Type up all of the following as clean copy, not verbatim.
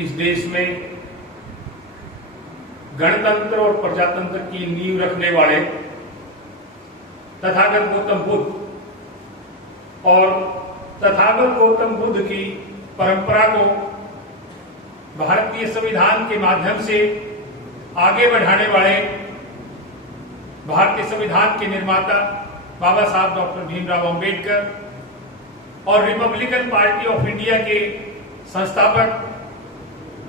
इस देश में गणतंत्र और प्रजातंत्र की नींव रखने वाले तथागत गौतम बुद्ध और तथागत गौतम बुद्ध की परंपरा को भारतीय संविधान के माध्यम से आगे बढ़ाने वाले भारतीय संविधान के निर्माता बाबा साहब डॉक्टर भीमराव अंबेडकर और रिपब्लिकन पार्टी ऑफ इंडिया के संस्थापक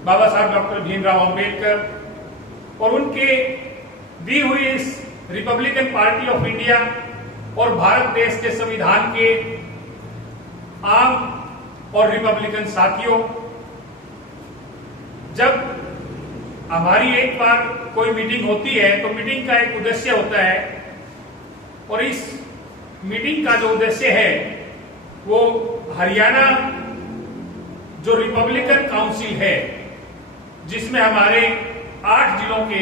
बाबा साहब डॉक्टर भीमराव अंबेडकर और उनके दी हुई इस रिपब्लिकन पार्टी ऑफ इंडिया और भारत देश के संविधान के आम और रिपब्लिकन साथियों, जब हमारी एक बार कोई मीटिंग होती है तो मीटिंग का एक उद्देश्य होता है और इस मीटिंग का जो उद्देश्य है वो हरियाणा जो रिपब्लिकन काउंसिल है जिसमें हमारे 8 जिलों के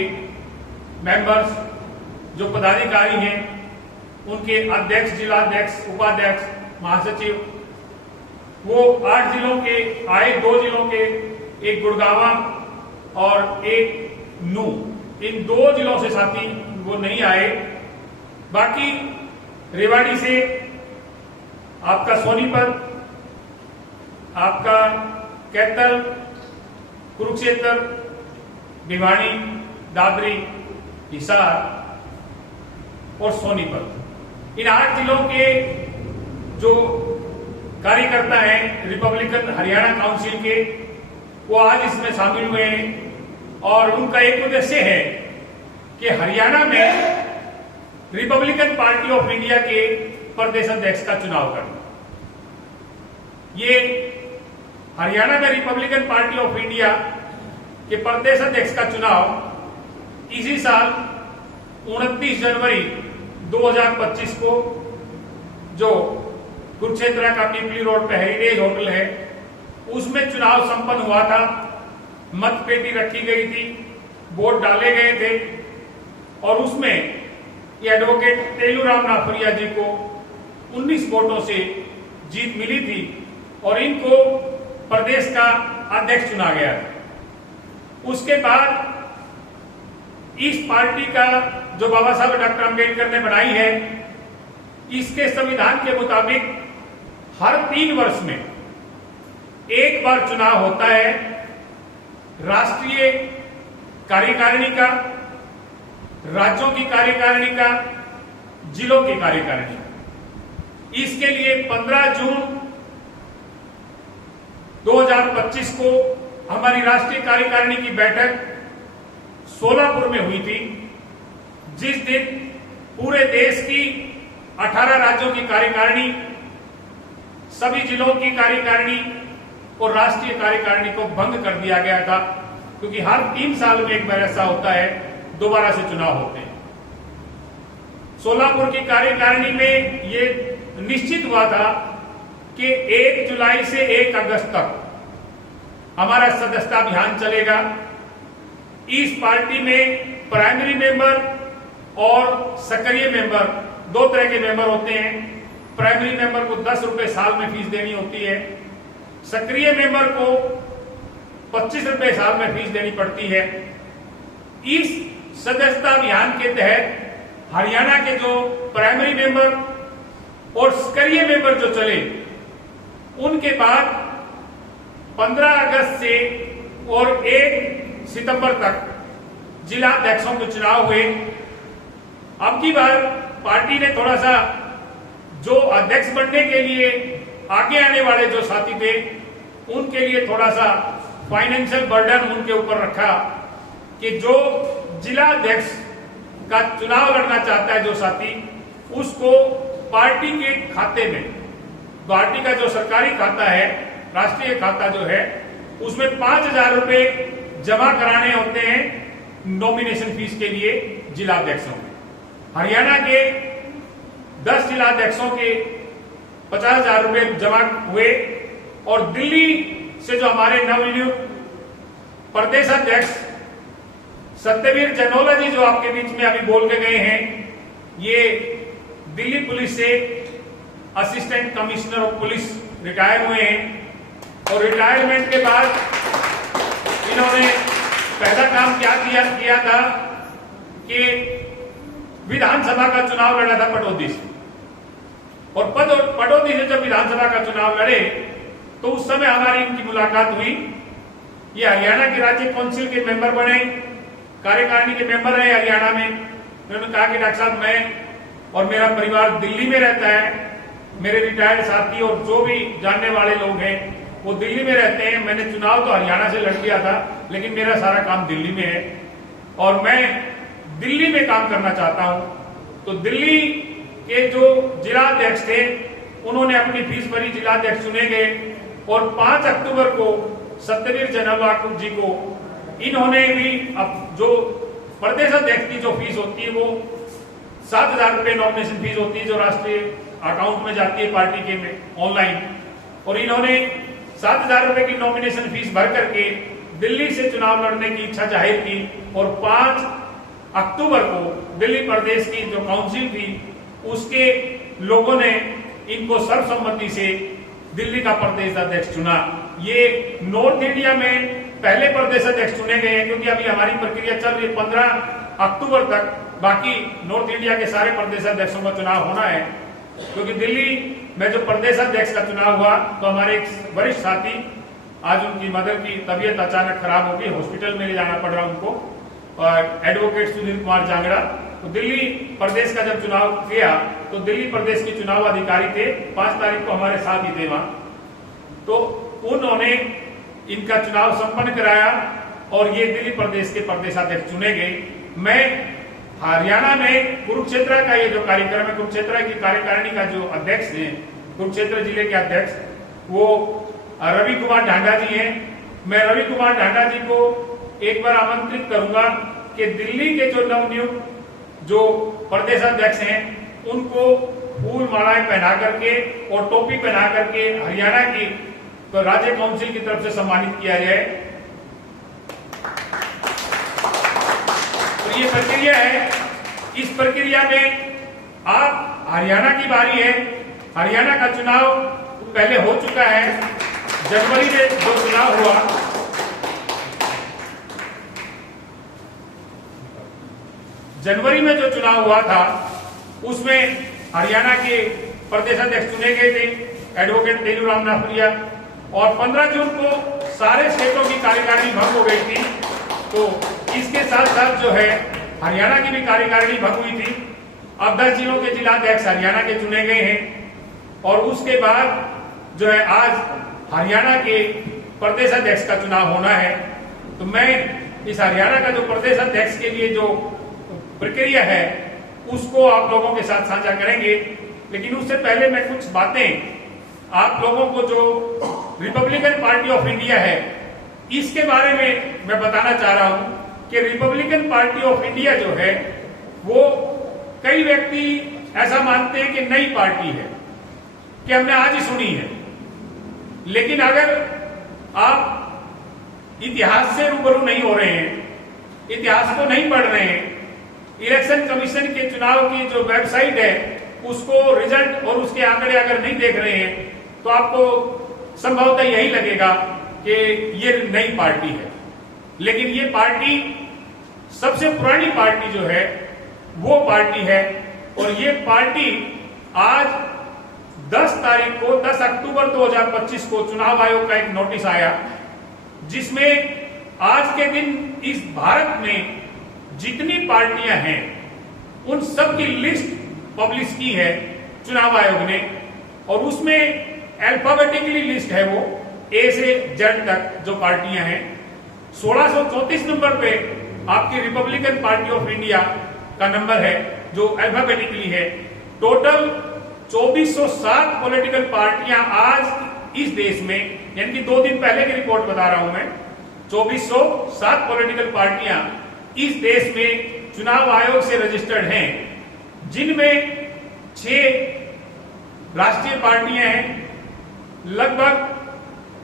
मेंबर्स जो पदाधिकारी हैं उनके अध्यक्ष, जिलाध्यक्ष, उपाध्यक्ष, महासचिव, वो 8 जिलों के आए, 2 जिलों के, एक गुड़गावा और एक नू, इन 2 जिलों से साथी वो नहीं आए। बाकी रेवाड़ी से आपका सोनीपत, आपका कैथल, कुरुक्षेत्र, भिवानी, दादरी, हिसार और सोनीपत, इन 8 जिलों के जो कार्यकर्ता हैं रिपब्लिकन हरियाणा काउंसिल के, वो आज इसमें शामिल हुए हैं और उनका एक उद्देश्य है कि हरियाणा में रिपब्लिकन पार्टी ऑफ इंडिया के प्रदेश अध्यक्ष का चुनाव करना। ये हरियाणा में रिपब्लिकन पार्टी ऑफ इंडिया के प्रदेश अध्यक्ष का चुनाव इसी साल 29 जनवरी 2025 को जो कुरुक्षेत्र का पीपली रोड पे हेरिटेज होटल है उसमें चुनाव संपन्न हुआ था। मतपेटी रखी गई थी, वोट डाले गए थे और उसमें ये एडवोकेट तेलूराम नाफरिया जी को 19 वोटों से जीत मिली थी और इनको प्रदेश का अध्यक्ष चुना गया था। उसके बाद इस पार्टी का जो बाबा साहब डॉक्टर अंबेडकर ने बनाई है, इसके संविधान के मुताबिक हर 3 वर्ष में एक बार चुनाव होता है राष्ट्रीय कार्यकारिणी का, राज्यों की कार्यकारिणी का, जिलों की कार्यकारिणी का। इसके लिए 15 जून 2025 को हमारी राष्ट्रीय कार्यकारिणी की बैठक सोलापुर में हुई थी, जिस दिन पूरे देश की 18 राज्यों की कार्यकारिणी, सभी जिलों की कार्यकारिणी और राष्ट्रीय कार्यकारिणी को भंग कर दिया गया था, क्योंकि हर 3 साल में एक बार ऐसा होता है, दोबारा से चुनाव होते हैं। सोलापुर की कार्यकारिणी में ये निश्चित हुआ था कि 1 जुलाई से 1 अगस्त तक हमारा सदस्यता अभियान चलेगा। इस पार्टी में प्राइमरी मेंबर और सक्रिय मेंबर 2 तरह के मेंबर होते हैं। प्राइमरी मेंबर को 10 रुपए साल में फीस देनी होती है, सक्रिय मेंबर को 25 रुपए साल में फीस देनी पड़ती है। इस सदस्यता अभियान के तहत हरियाणा के जो प्राइमरी मेंबर और सक्रिय मेंबर जो चले, उनके बाद 15 अगस्त से और 1 सितंबर तक जिला अध्यक्षों के चुनाव हुए। अब की बार पार्टी ने थोड़ा सा जो अध्यक्ष बनने के लिए आगे आने वाले जो साथी थे उनके लिए थोड़ा सा फाइनेंशियल बर्डन उनके ऊपर रखा कि जो जिला अध्यक्ष का चुनाव लड़ना चाहता है जो साथी, उसको पार्टी के खाते में, पार्टी का जो सरकारी खाता है, राष्ट्रीय खाता जो है, उसमें 5,000 रुपए जमा कराने होते हैं नॉमिनेशन फीस के लिए जिला अध्यक्षों में। हरियाणा के 10 जिला अध्यक्षों के 50,000 रुपए जमा हुए और दिल्ली से जो हमारे नवनियुक्त प्रदेश अध्यक्ष सत्यवीर जनोला जी जो आपके बीच में अभी बोल के गए हैं, ये दिल्ली पुलिस से assistant commissioner of police retire हुए हैं और रिटायरमेंट के बाद इन्होंने पहला काम क्या किया था कि विधानसभा का चुनाव लड़ा था पटौदी से, और पटौदी से जब विधानसभा का चुनाव लड़े तो उस समय हमारी इनकी मुलाकात हुई। ये हरियाणा के राज्य काउंसिल के मेंबर बने, कार्यकारिणी के मेंबर रहे हरियाणा में। उन्होंने कहा कि डॉक्टर साहब, मैं और मेरा परिवार दिल्ली में रहता है, मेरे रिटायर्ड साथी और जो भी जानने वाले लोग हैं वो दिल्ली में रहते हैं। मैंने चुनाव तो हरियाणा से लड़ लिया था, लेकिन मेरा सारा काम दिल्ली में है और मैं दिल्ली में काम करना चाहता हूं। तो दिल्ली के जो जिलाध्यक्ष थे उन्होंने अपनी फीस भरी, जिलाध्यक्ष चुने गए और 5 अक्टूबर को सत्यवीर जनाब जी को इन्होंने भी अब जो प्रदेश अध्यक्ष की जो फीस होती है वो 7,000 रुपए नॉमिनेशन फीस होती है जो राष्ट्रीय अकाउंट में जाती है पार्टी के में ऑनलाइन, और इन्होंने 7,000 रुपए की नॉमिनेशन फीस भर करके दिल्ली से चुनाव लड़ने की इच्छा जाहिर की और 5 अक्टूबर को दिल्ली प्रदेश की जो काउंसिल थी उसके लोगों ने इनको सर्वसम्मति से दिल्ली का प्रदेश अध्यक्ष चुना। ये नॉर्थ इंडिया में पहले प्रदेश अध्यक्ष चुने गए हैं, क्योंकि अभी हमारी प्रक्रिया चल रही है 15 अक्टूबर तक बाकी नॉर्थ इंडिया के सारे प्रदेश अध्यक्षों का चुनाव होना है। क्योंकि दिल्ली में जो प्रदेश अध्यक्ष का चुनाव हुआ तो हमारे एक वरिष्ठ साथी, आज उनकी मदर की तबीयत अचानक खराब हो गई, हॉस्पिटल में ले जाना पड़ रहा उनको, और एडवोकेट सुनील कुमार जांगड़ा। तो दिल्ली प्रदेश का जब चुनाव किया तो दिल्ली प्रदेश के चुनाव अधिकारी थे, 5 तारीख को हमारे साथ ही थे वहां, तो उन्होंने इनका चुनाव संपन्न कराया और ये दिल्ली प्रदेश के प्रदेशाध्यक्ष चुने गए। मैं हरियाणा में कुरुक्षेत्र का ये जो कार्यक्रम है, कुरुक्षेत्र की कार्यकारिणी का जो अध्यक्ष है, कुरुक्षेत्र जिले के अध्यक्ष वो रवि कुमार ढांडा जी हैं। मैं रवि कुमार ढांडा जी को एक बार आमंत्रित करूंगा कि दिल्ली के जो नवनियुक्त जो प्रदेशाध्यक्ष हैं उनको फूल मालाएं पहना करके और टोपी पहना करके हरियाणा की तो राज्य काउंसिल की तरफ से सम्मानित किया जाए। तो ये प्रक्रिया है, इस प्रक्रिया में आप हरियाणा की बारी है। हरियाणा का चुनाव पहले हो चुका है, जनवरी में जो चुनाव हुआ, जनवरी में जो चुनाव हुआ था उसमें हरियाणा के प्रदेश अध्यक्ष चुने गए थे एडवोकेट तेलूराम नाफरिया, और 15 जून को सारे स्टेटों की कार्यकारिणी भंग हो गई थी। तो इसके साथ साथ जो है हरियाणा की भी कार्यकारिणी भंग हुई थी। अब 10 जिलों के जिलाध्यक्ष हरियाणा के चुने गए हैं और उसके बाद जो है आज हरियाणा के प्रदेश अध्यक्ष का चुनाव होना है। तो मैं इस हरियाणा का जो प्रदेश अध्यक्ष के लिए जो प्रक्रिया है उसको आप लोगों के साथ साझा करेंगे, लेकिन उससे पहले मैं कुछ बातें आप लोगों को जो रिपब्लिकन पार्टी ऑफ इंडिया है इसके बारे में मैं बताना चाह रहा हूं कि रिपब्लिकन पार्टी ऑफ इंडिया जो है वो कई व्यक्ति ऐसा मानते हैं कि नई पार्टी है, कि हमने आज ही सुनी है। लेकिन अगर आप इतिहास से रूबरू नहीं हो रहे हैं, इतिहास को नहीं पढ़ रहे हैं, इलेक्शन कमीशन के चुनाव की जो वेबसाइट है उसको रिजल्ट और उसके आंकड़े अगर नहीं देख रहे हैं तो आपको संभवतः यही लगेगा कि ये नई पार्टी है। लेकिन ये पार्टी सबसे पुरानी पार्टी जो है वो पार्टी है, और ये पार्टी आज 10 तारीख को 10 अक्टूबर 2025 को चुनाव आयोग का एक नोटिस आया जिसमें आज के दिन इस भारत में जितनी पार्टियां हैं उन सब की लिस्ट पब्लिश की है चुनाव आयोग ने, और उसमें अल्फाबेटिकली लिस्ट है वो ए से जेड तक जो पार्टियां हैं। 1634 नंबर पे आपकी रिपब्लिकन पार्टी ऑफ इंडिया का नंबर है जो अल्फाबेटिकली है। टोटल 2407 पॉलिटिकल पार्टियां आज इस देश में, यानी कि 2 दिन पहले की रिपोर्ट बता रहा हूं मैं, 2407 पॉलिटिकल पार्टियां इस देश में चुनाव आयोग से रजिस्टर्ड हैं, जिनमें 6 राष्ट्रीय पार्टियां हैं, लगभग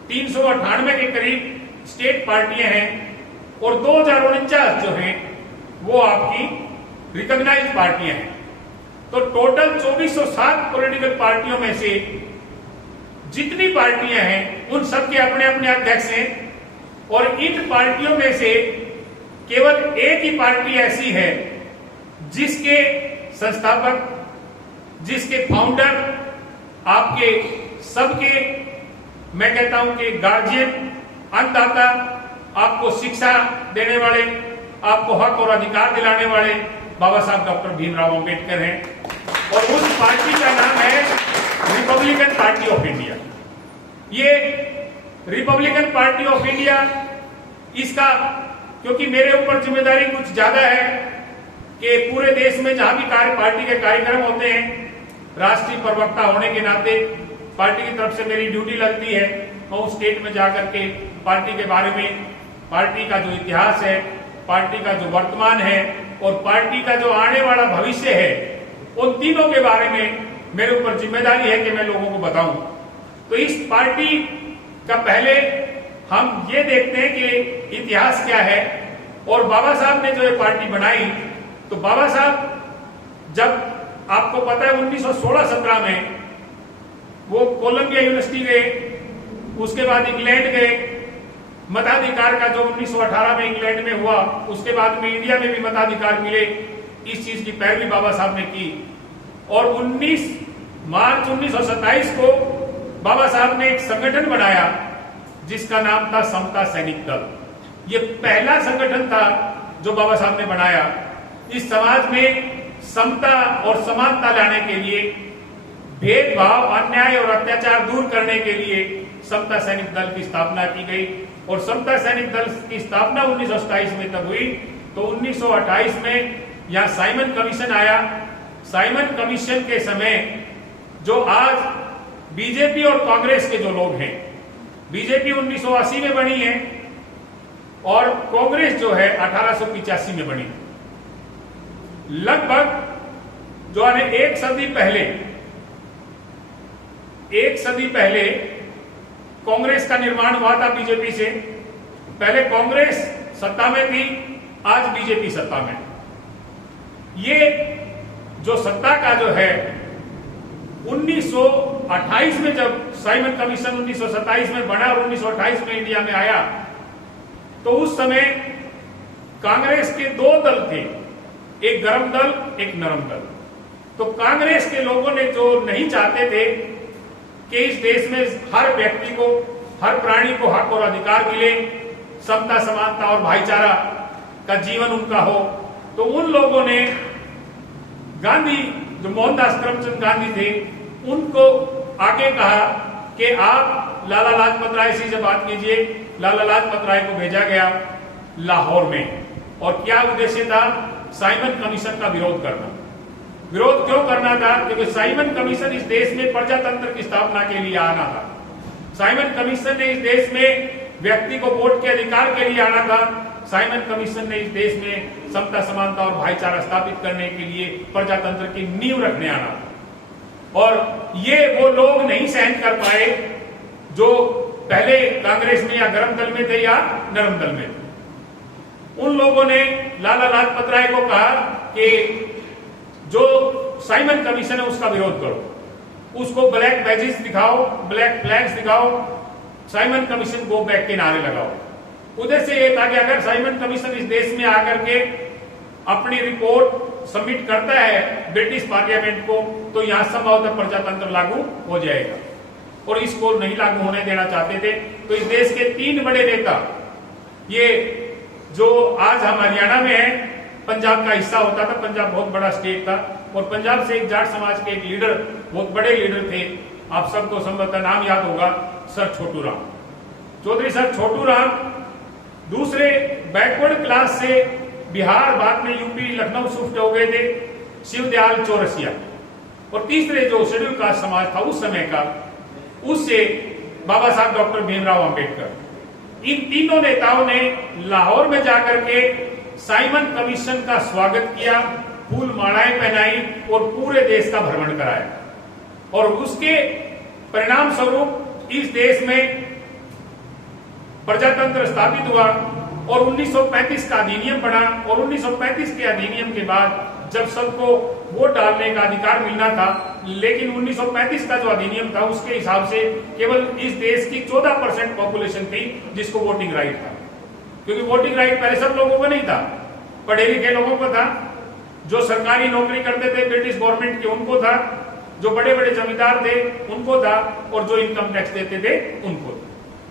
398 के करीब स्टेट पार्टियां हैं और 2049 जो हैं वो आपकी रिकॉग्नाइज्ड पार्टियां हैं। तो टोटल 2407 पॉलिटिकल पार्टियों में से जितनी पार्टियां हैं उन सबके अपने अपने अध्यक्ष हैं, और इन पार्टियों में से केवल एक ही पार्टी ऐसी है जिसके संस्थापक, जिसके फाउंडर, आपके सबके, मैं कहता हूं कि गार्जियन, अन्नदाता, आपको शिक्षा देने वाले, आपको हक और अधिकार दिलाने वाले बाबा साहब डॉक्टर भीमराव अंबेडकर हैं। और उस पार्टी का नाम है रिपब्लिकन पार्टी ऑफ इंडिया। ये रिपब्लिकन पार्टी ऑफ इंडिया, इसका क्योंकि मेरे ऊपर जिम्मेदारी कुछ ज्यादा है कि पूरे देश में जहां भी पार्टी के कार्यक्रम होते हैं, राष्ट्रीय प्रवक्ता होने के नाते पार्टी की तरफ से मेरी ड्यूटी लगती है। मैं उस स्टेट में जाकर के पार्टी के बारे में, पार्टी का जो इतिहास है, पार्टी का जो वर्तमान है और पार्टी का जो आने वाला भविष्य है, उन तीनों के बारे में मेरे ऊपर जिम्मेदारी है कि मैं लोगों को बताऊं। तो इस पार्टी का पहले हम ये देखते हैं कि इतिहास क्या है और बाबा साहब ने जो ये पार्टी बनाई, तो बाबा साहब जब, आपको पता है 1916-17 में वो कोलंबिया यूनिवर्सिटी गए, उसके बाद इंग्लैंड गए, मताधिकार का जो 1918 में इंग्लैंड में हुआ, उसके बाद में इंडिया में भी मताधिकार मिले, इस चीज की पैरवी बाबा साहब ने की। और 19 मार्च 1927 को बाबा साहब ने एक संगठन बनाया जिसका नाम था समता सैनिक दल। ये पहला संगठन था जो बाबा साहब ने बनाया इस समाज में समता और समानता लाने के लिए, भेदभाव, अन्याय और अत्याचार दूर करने के लिए समता सैनिक दल की स्थापना की गई। और समता सैनिक दल की स्थापना 1927 में तब हुई, तो 1928 में यहां साइमन कमीशन आया। साइमन कमीशन के समय जो आज बीजेपी और कांग्रेस के जो लोग हैं, बीजेपी 1980 में बनी है और कांग्रेस जो है 1885 में बनी। लगभग जो है एक सदी पहले कांग्रेस का निर्माण हुआ था बीजेपी से। पहले कांग्रेस सत्ता में थी, आज बीजेपी सत्ता में। ये जो सत्ता का जो है 1928 में जब साइमन कमीशन 1927 में बना और 1928 में इंडिया में आया, तो उस समय कांग्रेस के दो दल थे, एक गर्म दल, एक नरम दल। तो कांग्रेस के लोगों ने जो नहीं चाहते थे कि इस देश में हर व्यक्ति को, हर प्राणी को हक और अधिकार मिले, समता, समानता और भाईचारा का जीवन उनका हो, तो उन लोगों ने गांधी, जो मोहनदास करमचंद गांधी थे, उनको आगे कहा कि आप लाला लाजपत राय से बात कीजिए। लाला लाजपत राय को भेजा गया लाहौर में, और क्या उद्देश्य था? साइमन कमीशन का विरोध करना। विरोध क्यों करना था? क्योंकि साइमन कमीशन इस देश में प्रजातंत्र की स्थापना के लिए आना था। साइमन कमीशन ने इस देश में व्यक्ति को वोट के अधिकार के लिए आना था। साइमन कमीशन ने इस देश में समता, समानता और भाईचारा स्थापित करने के लिए प्रजातंत्र की नींव रखने आना था। और ये वो लोग नहीं सहन कर पाए जो पहले कांग्रेस में या गर्म दल में थे या नरम दल में थे। उन लोगों ने लाला लाजपत राय को कहा कि जो साइमन कमीशन है उसका विरोध करो, उसको ब्लैक बैजेस दिखाओ, ब्लैक फ्लैग्स दिखाओ, साइमन कमीशन गो बैक के नारे लगाओ। उद्देश्य ये था कि अगर साइमन कमीशन इस देश में आकर के अपनी रिपोर्ट सबमिट करता है ब्रिटिश पार्लियामेंट को, तो यहां संभवतः प्रजातंत्र लागू हो जाएगा, और इसको नहीं लागू होने देना चाहते थे। तो इस देश के 3 बड़े नेता, ये जो आज हम हरियाणा में है, पंजाब का हिस्सा होता था, पंजाब बहुत बड़ा स्टेट था, और पंजाब से एक जाट समाज के एक लीडर, बहुत बड़े लीडर थे, आप सबको संभवतः नाम याद होगा, सर छोटू राम चौधरी। सर छोटू राम दूसरे बैकवर्ड क्लास से बिहार, बाद में यूपी, लखनऊ शिफ्ट हो गए थे, शिवदयाल चौरसिया। और तीसरे जो शेड्यूल कास्ट समाज था उस समय का, उससे बाबा साहब डॉक्टर भीमराव अंबेडकर। इन तीनों नेताओं ने लाहौर में जाकर के साइमन कमीशन का स्वागत किया, फूल मालाएं पहनाई और पूरे देश का भ्रमण कराया। और उसके परिणाम स्वरूप इस देश में प्रजातंत्र स्थापित हुआ और 1935 का अधिनियम बना। और 1935 के अधिनियम के बाद जब सबको वोट डालने का अधिकार मिलना था, लेकिन 1935 का जो अधिनियम था उसके हिसाब से केवल इस देश की 14% पॉपुलेशन थी जिसको वोटिंग राइट था। क्योंकि वोटिंग राइट पहले सब लोगों को नहीं था, पढ़े लिखे लोगों को था, जो सरकारी नौकरी करते थे ब्रिटिश गवर्नमेंट के उनको था, जो बड़े बड़े जमींदार थे उनको था, और जो इनकम टैक्स देते थे उनको।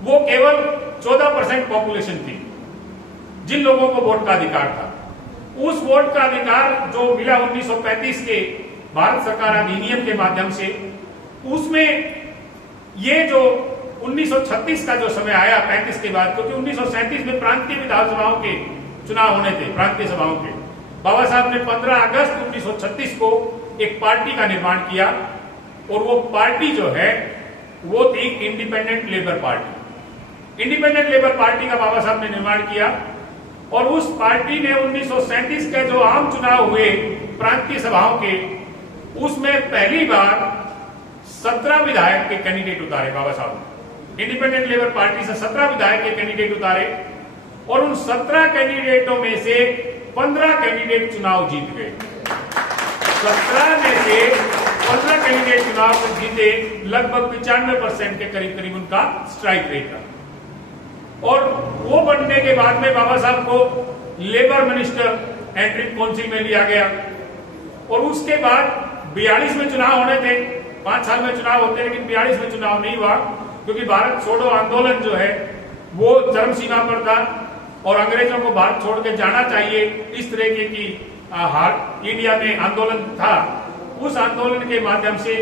वो केवल 14% पॉपुलेशन थी जिन लोगों को वोट का अधिकार था। उस वोट का अधिकार जो मिला 1935 के भारत सरकार अधिनियम के माध्यम से, उसमें ये जो 1936 का जो समय आया 35 के बाद, क्योंकि 1937 में प्रांतीय विधानसभाओं के चुनाव होने थे, प्रांतीय सभाओं के, बाबा साहब ने 15 अगस्त 1936 को एक पार्टी का निर्माण किया, और वो पार्टी जो है वो थी independent labour party. Independent labour party का बाबा साहब ने निर्माण किया, और उस पार्टी ने 1937 के जो आम चुनाव हुए प्रांतीय सभाओं के, उसमें पहली बार 17 विधायक के कैंडिडेट उतारे बाबा साहब ने। इंडिपेंडेंट लेबर पार्टी से 17 विधायक के कैंडिडेट उतारे, और उन 17 कैंडिडेटों में से 15 कैंडिडेट चुनाव जीत गए। 17 में से 15 कैंडिडेट चुनाव जीते, लगभग 95% के करीब करीब उनका स्ट्राइक रेट था। और वो बनने के बाद में बाबा साहब को लेबर मिनिस्टर एंट्री काउंसिल में लिया गया, और उसके बाद 42 में चुनाव होने थे, 5 साल में चुनाव होते, लेकिन 42 में चुनाव नहीं हुआ, क्योंकि भारत छोड़ो आंदोलन जो है वो चरम सीमा पर था, और अंग्रेजों को भारत छोड़ के जाना चाहिए, इस तरह की इंडिया में आंदोलन था। उस आंदोलन के माध्यम से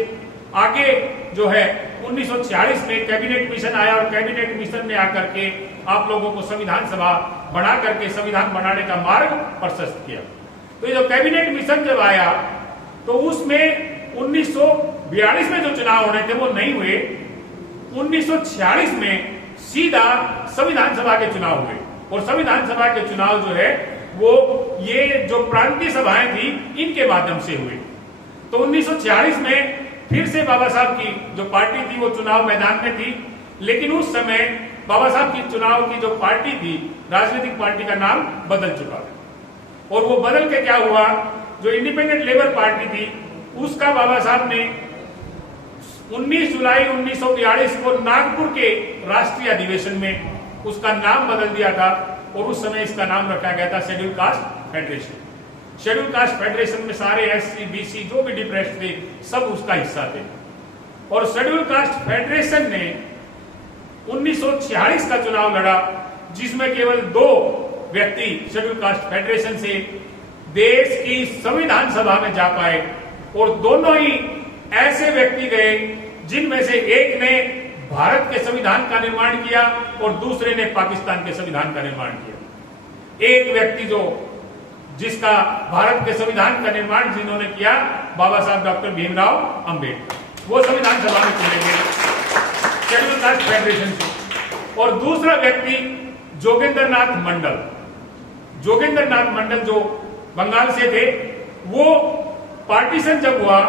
आगे जो है 1946 में कैबिनेट मिशन आया, और कैबिनेट मिशन ने आकर के आप लोगों को संविधान सभा बना करके संविधान बनाने का मार्ग प्रशस्त किया। तो ये जो कैबिनेट मिशन जब आया, तो उसमें 1942 में जो चुनाव होने थे वो नहीं हुए, 1946 में सीधा संविधान सभा के चुनाव हुए, और संविधान सभा के चुनाव जो है वो ये जो प्रांतीय सभाएं थी इनके माध्यम से हुए। तो 1946 में फिर से बाबा साहब की जो पार्टी थी वो चुनाव मैदान में थी, लेकिन उस समय बाबा साहब की चुनाव की जो पार्टी थी, राजनीतिक पार्टी का नाम बदल चुका था। और वो बदल के क्या हुआ, जो इंडिपेंडेंट लेबर पार्टी थी उसका बाबा साहब ने 19 जुलाई 1942 को नागपुर के राष्ट्रीय अधिवेशन में उसका नाम बदल दिया था, और उस समय इसका नाम रखा गया था schedule caste federation. Schedule caste federation में सारे एससी बीसी जो भी डिप्रेस्ड थे सब उसका हिस्सा थे। और शेड्यूल कास्ट फेडरेशन ने 1946 का चुनाव लड़ा, जिसमें केवल 2 व्यक्ति शेड्यूल कास्ट फेडरेशन से देश की संविधान सभा में जा पाए, और दोनों ही ऐसे व्यक्ति गए जिनमें से एक ने भारत के संविधान का निर्माण किया और दूसरे ने पाकिस्तान के संविधान का निर्माण किया। एक व्यक्ति जो जिसका भारत के संविधान का निर्माण जिन्होंने किया, बाबा साहब डॉक्टर भीमराव अंबेडकर, वो संविधान सभा में चुने गए शेड्यूल कास्ट फेडरेशन से। और दूसरा व्यक्ति जोगेंद्र नाथ मंडल, जोगेंद्र नाथ मंडल जो बंगाल से थे, वो पार्टीशन जब हुआ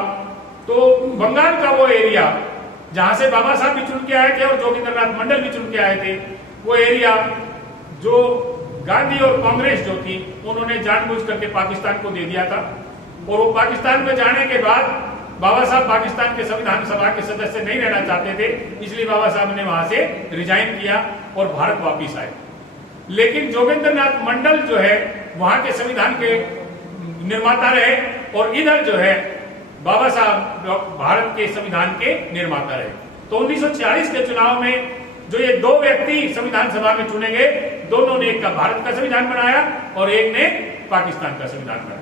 तो बंगाल का वो एरिया जहां से बाबा साहब भी चुन के आए थे और जोगेंद्र नाथ मंडल भी चुन के आए थे, वो एरिया जो गांधी और कांग्रेस जो थी उन्होंने जानबूझ करके पाकिस्तान को दे दिया था। और वो पाकिस्तान में जाने के बाद बाबा साहब पाकिस्तान के संविधान सभा के सदस्य नहीं रहना चाहते थे, इसलिए बाबा साहब ने वहां से रिजाइन किया और भारत वापिस आए। लेकिन जोगेंद्र नाथ मंडल जो है वहां के संविधान के निर्माता रहे, और इधर जो है बाबा साहब भारत के संविधान के निर्माता रहे। तो 1946 के चुनाव में जो ये 2 व्यक्ति संविधान सभा में चुने गए, दोनों ने एक का भारत का संविधान बनाया और एक ने पाकिस्तान का संविधान बनाया।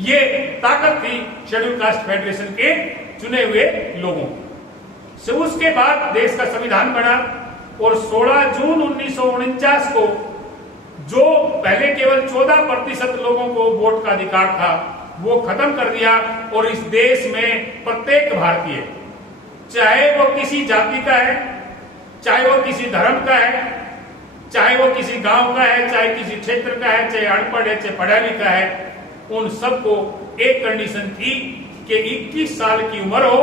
ये ताकत थी शेड्यूल कास्ट फेडरेशन के चुने हुए लोगों की। से उसके बाद देश का संविधान बना, और 16 जून 1949 को जो पहले केवल 14% लोगों को वोट का अधिकार था वो खत्म कर दिया, और इस देश में प्रत्येक भारतीय, चाहे वो किसी जाति का है, चाहे वो किसी धर्म का है, चाहे वो किसी गांव का है, चाहे किसी क्षेत्र का है, चाहे अनपढ़ है, चाहे पढ़ा लिखा है, उन सबको एक कंडीशन थी कि 21 साल की उम्र हो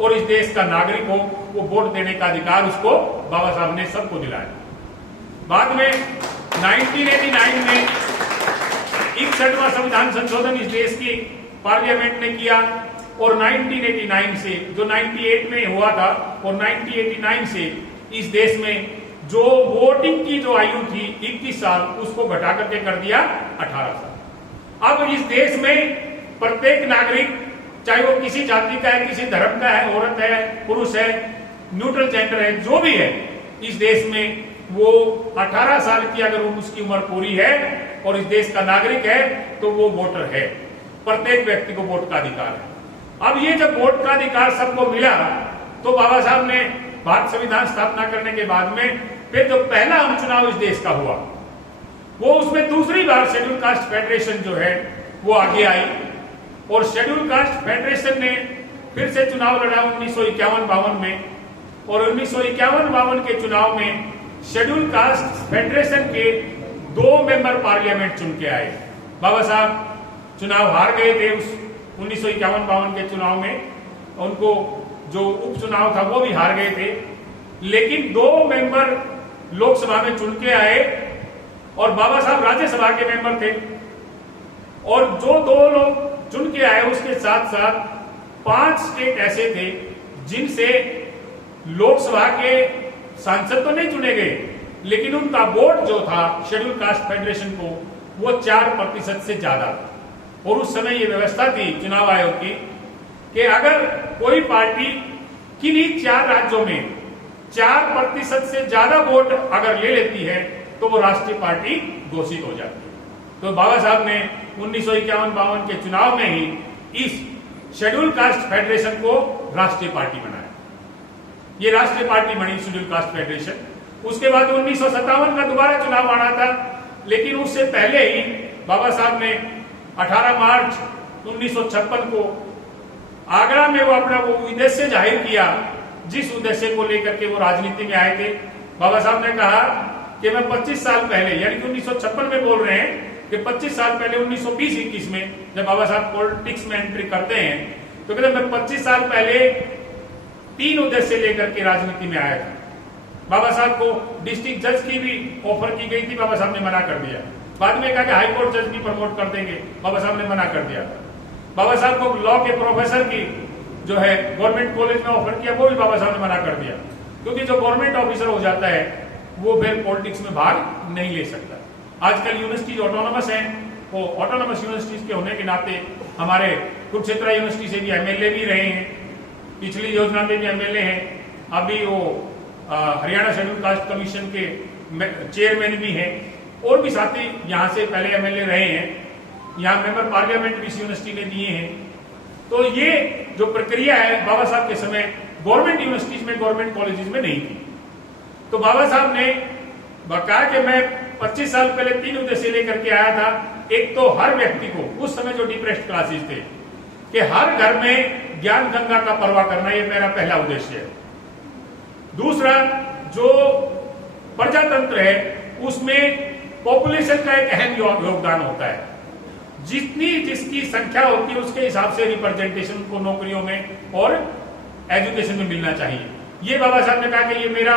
और इस देश का नागरिक हो, वो वोट देने का अधिकार उसको बाबा साहब ने सबको दिलाया। बाद में 1989 में 61वां संविधान संशोधन इस देश की पार्लियामेंट ने किया, और 1989 से जो 98 में हुआ था और 1989 से इस देश में जो वोटिंग की जो आयु थी 21 साल उसको घटा करके कर दिया 18 साल। अब इस देश में प्रत्येक नागरिक, चाहे वो किसी जाति का है, किसी धर्म का है, औरत है, पुरुष है, न्यूट्रल जेंडर है, जो भी है, इस देश में वो 18 साल की अगर उसकी उम्र पूरी है और इस देश का नागरिक है तो वो वोटर है। प्रत्येक व्यक्ति को वोट का अधिकार है। अब ये जब वोट का अधिकार सबको मिला तो बाबा साहब ने भारत संविधान स्थापना करने के बाद में फिर जो पहला आम चुनाव इस देश का हुआ, वो उसमें दूसरी बार शेड्यूल कास्ट फेडरेशन जो है वो आगे आई और शेड्यूल कास्ट फेडरेशन ने फिर से चुनाव लड़ा 1951-52 में। और 1951-52 के चुनाव में शेड्यूल कास्ट फेडरेशन के 2 मेंबर पार्लियामेंट चुन के आए। बाबा साहब चुनाव हार गए थे उस 1951-52 के चुनाव में, उनको जो उपचुनाव था वो भी हार गए थे, लेकिन 2 मेंबर लोकसभा में चुन के आए और बाबा साहब राज्यसभा के मेंबर थे। और जो 2 लोग चुन के आए उसके साथ साथ 5 स्टेट ऐसे थे जिनसे लोकसभा के सांसद तो नहीं चुने गए, लेकिन उनका वोट जो था शेड्यूल कास्ट फेडरेशन को वो 4% से ज्यादा था। और उस समय ये व्यवस्था थी चुनाव आयोग की कि अगर कोई पार्टी किन्हीं 4 राज्यों में 4% से ज्यादा वोट अगर ले लेती है तो वो राष्ट्रीय पार्टी घोषित हो जाती है। तो बाबा साहब ने 1951-52 के चुनाव में ही इस शेड्यूल कास्ट फेडरेशन को राष्ट्रीय पार्टी बनाया। ये राष्ट्रीय पार्टी बनी शेड्यूल कास्ट फेडरेशन। उसके बाद 1957 का दोबारा चुनाव आना था, लेकिन उससे पहले ही बाबा साहब ने 18 मार्च 1956 को आगरा में वो अपना वो उद्देश्य जाहिर किया, जिस उद्देश्य को लेकर के वो राजनीति में आए थे। बाबा साहब ने कहा कि मैं 25 साल पहले, यानी कि 1956 में बोल रहे हैं कि 25 साल पहले 1920-21 में जब बाबा साहब पॉलिटिक्स में एंट्री करते हैं तो कहते मैं 25 साल पहले 3 उद्देश्य लेकर के राजनीति में आया था। बाबा साहब को डिस्ट्रिक्ट जज की भी ऑफर की गई थी, बाबा साहब ने मना कर दिया। बाद में कहा कि हाई कोर्ट जज भी प्रमोट कर देंगे, बाबा साहब ने मना कर दिया। बाबा साहब को लॉ के प्रोफेसर की जो है गवर्नमेंट कॉलेज में ऑफर किया, वो भी बाबा साहब ने मना कर दिया, क्योंकि जो गवर्नमेंट ऑफिसर हो जाता है वो फिर पॉलिटिक्स में भाग नहीं ले सकता। आजकल यूनिवर्सिटीज ऑटोनोमस हैं, वो ऑटोनोमस यूनिवर्सिटीज के होने के नाते हमारे कुरुक्षेत्र यूनिवर्सिटी से भी एमएलए भी रहे हैं, पिछली योजना में भी एमएलए हैं, अभी वो हरियाणा शेड्यूल कास्ट कमीशन के चेयरमैन भी हैं, और भी साथी यहाँ से पहले एमएलए रहे हैं, यहाँ मेंबर पार्लियामेंट भी इस यूनिवर्सिटी ने दिए हैं। तो ये जो प्रक्रिया है बाबा साहब के समय गवर्नमेंट यूनिवर्सिटीज में, गवर्नमेंट कॉलेजेस में नहीं थी। तो बाबा साहब ने कहा कि मैं 25 साल पहले 3 उद्देश्य लेकर के आया था। एक तो हर व्यक्ति को, उस समय जो डिप्रेस्ड क्लासेस थे, कि हर घर में ज्ञान गंगा का प्रवाह करना, ये मेरा पहला उद्देश्य है। दूसरा, जो प्रजातंत्र है उसमें पॉपुलेशन का एक अहम योगदान होता है। जितनी जिसकी संख्या होती है उसके हिसाब से रिप्रेजेंटेशन को नौकरियों में और एजुकेशन में मिलना चाहिए। ये बाबा साहब ने कहा कि ये मेरा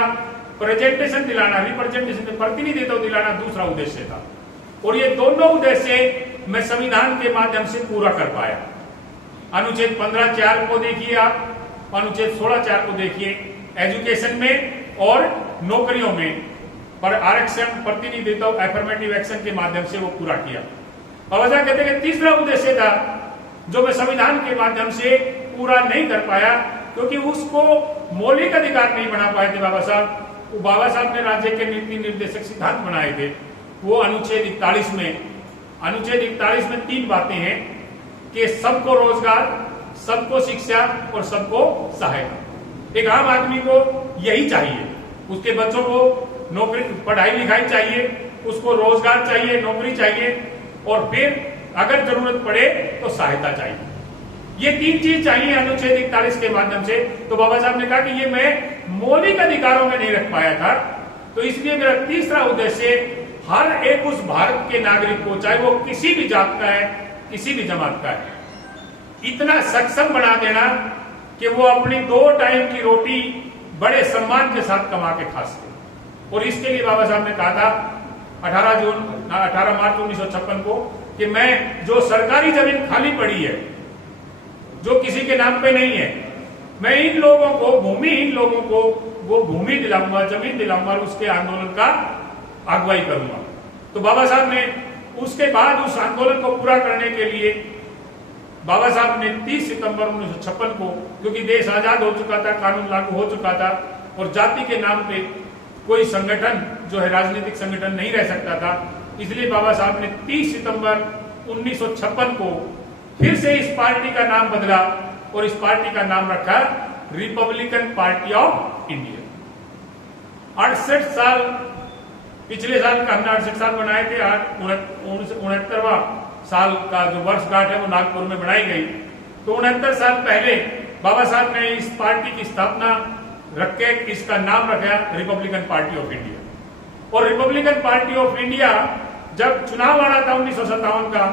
प्रेजेंटेशन दिलाना, रिप्रेजेंटेशन प्रतिनिधित्व दिलाना दूसरा उद्देश्य था। और ये दोनों उद्देश्य मैं संविधान के माध्यम से पूरा कर पाया। अनुच्छेद 15(4) को देखिए आप, अनुच्छेद 16(4) को देखिए, एजुकेशन में और नौकरियों में पर आरक्षण, प्रतिनिधित्व, एफर्मेटिव एक्शन के माध्यम से वो पूरा किया। बाबा साहब कहते हैं तीसरा उद्देश्य था जो मैं संविधान के माध्यम से पूरा नहीं कर पाया, क्योंकि उसको मौलिक अधिकार नहीं बना पाए थे बाबा साहब। बाबा साहब ने राज्य के नीति निर्देशक सिद्धांत बनाए थे। वो अनुच्छेद 41 में 3 बातें हैं कि सबको रोजगार, सबको शिक्षा और सबको सहायता। एक आम आदमी को यही चाहिए, उसके बच्चों को नौकरी, पढ़ाई लिखाई चाहिए, उसको रोजगार चाहिए, नौकरी चाहिए, और फिर अगर जरूरत पड़े तो सहायता चाहिए। ये 3 चीज चाहिए अनुच्छेद 41 के माध्यम से। तो बाबा साहब ने कहा कि ये मैं मौलिक अधिकारों में नहीं रख पाया था, तो इसलिए मेरा तीसरा उद्देश्य हर एक उस भारत के नागरिक को, चाहे वो किसी भी जात का है, किसी भी जमात का है, इतना सक्षम बना देना कि वो अपनी 2 टाइम की रोटी बड़े सम्मान के साथ कमा के खा सके। और इसके लिए बाबा साहब ने कहा था 18 मार्च 1956 को कि मैं जो सरकारी जमीन खाली पड़ी है, जो किसी के नाम पे नहीं है, मैं इन लोगों को, भूमिहीन लोगों को वो भूमि दिलाऊंगा, जमीन दिलाऊंगा और उसके आंदोलन का अगुवाई करूंगा। तो बाबा साहब ने उसके बाद उस आंदोलन को पूरा करने के लिए बाबा साहब ने 30 सितंबर 1956 को, क्योंकि देश आजाद हो चुका था, कानून लागू हो चुका था और जाति के नाम पे कोई संगठन जो है राजनीतिक संगठन नहीं रह सकता था, इसलिए बाबा साहब ने 30 सितंबर 1956 को फिर से इस पार्टी का नाम बदला और इस पार्टी का नाम रखा रिपब्लिकन पार्टी ऑफ इंडिया। 68 साल, पिछले साल का हमने 68 साल बनाए थे, 69वां साल का जो वर्षगांठ है वो नागपुर में बनाई गई। तो 69 साल पहले बाबा साहब ने इस पार्टी की स्थापना रख के इसका नाम रखा रिपब्लिकन पार्टी ऑफ इंडिया। और रिपब्लिकन पार्टी ऑफ इंडिया जब चुनाव आना था 1957 का,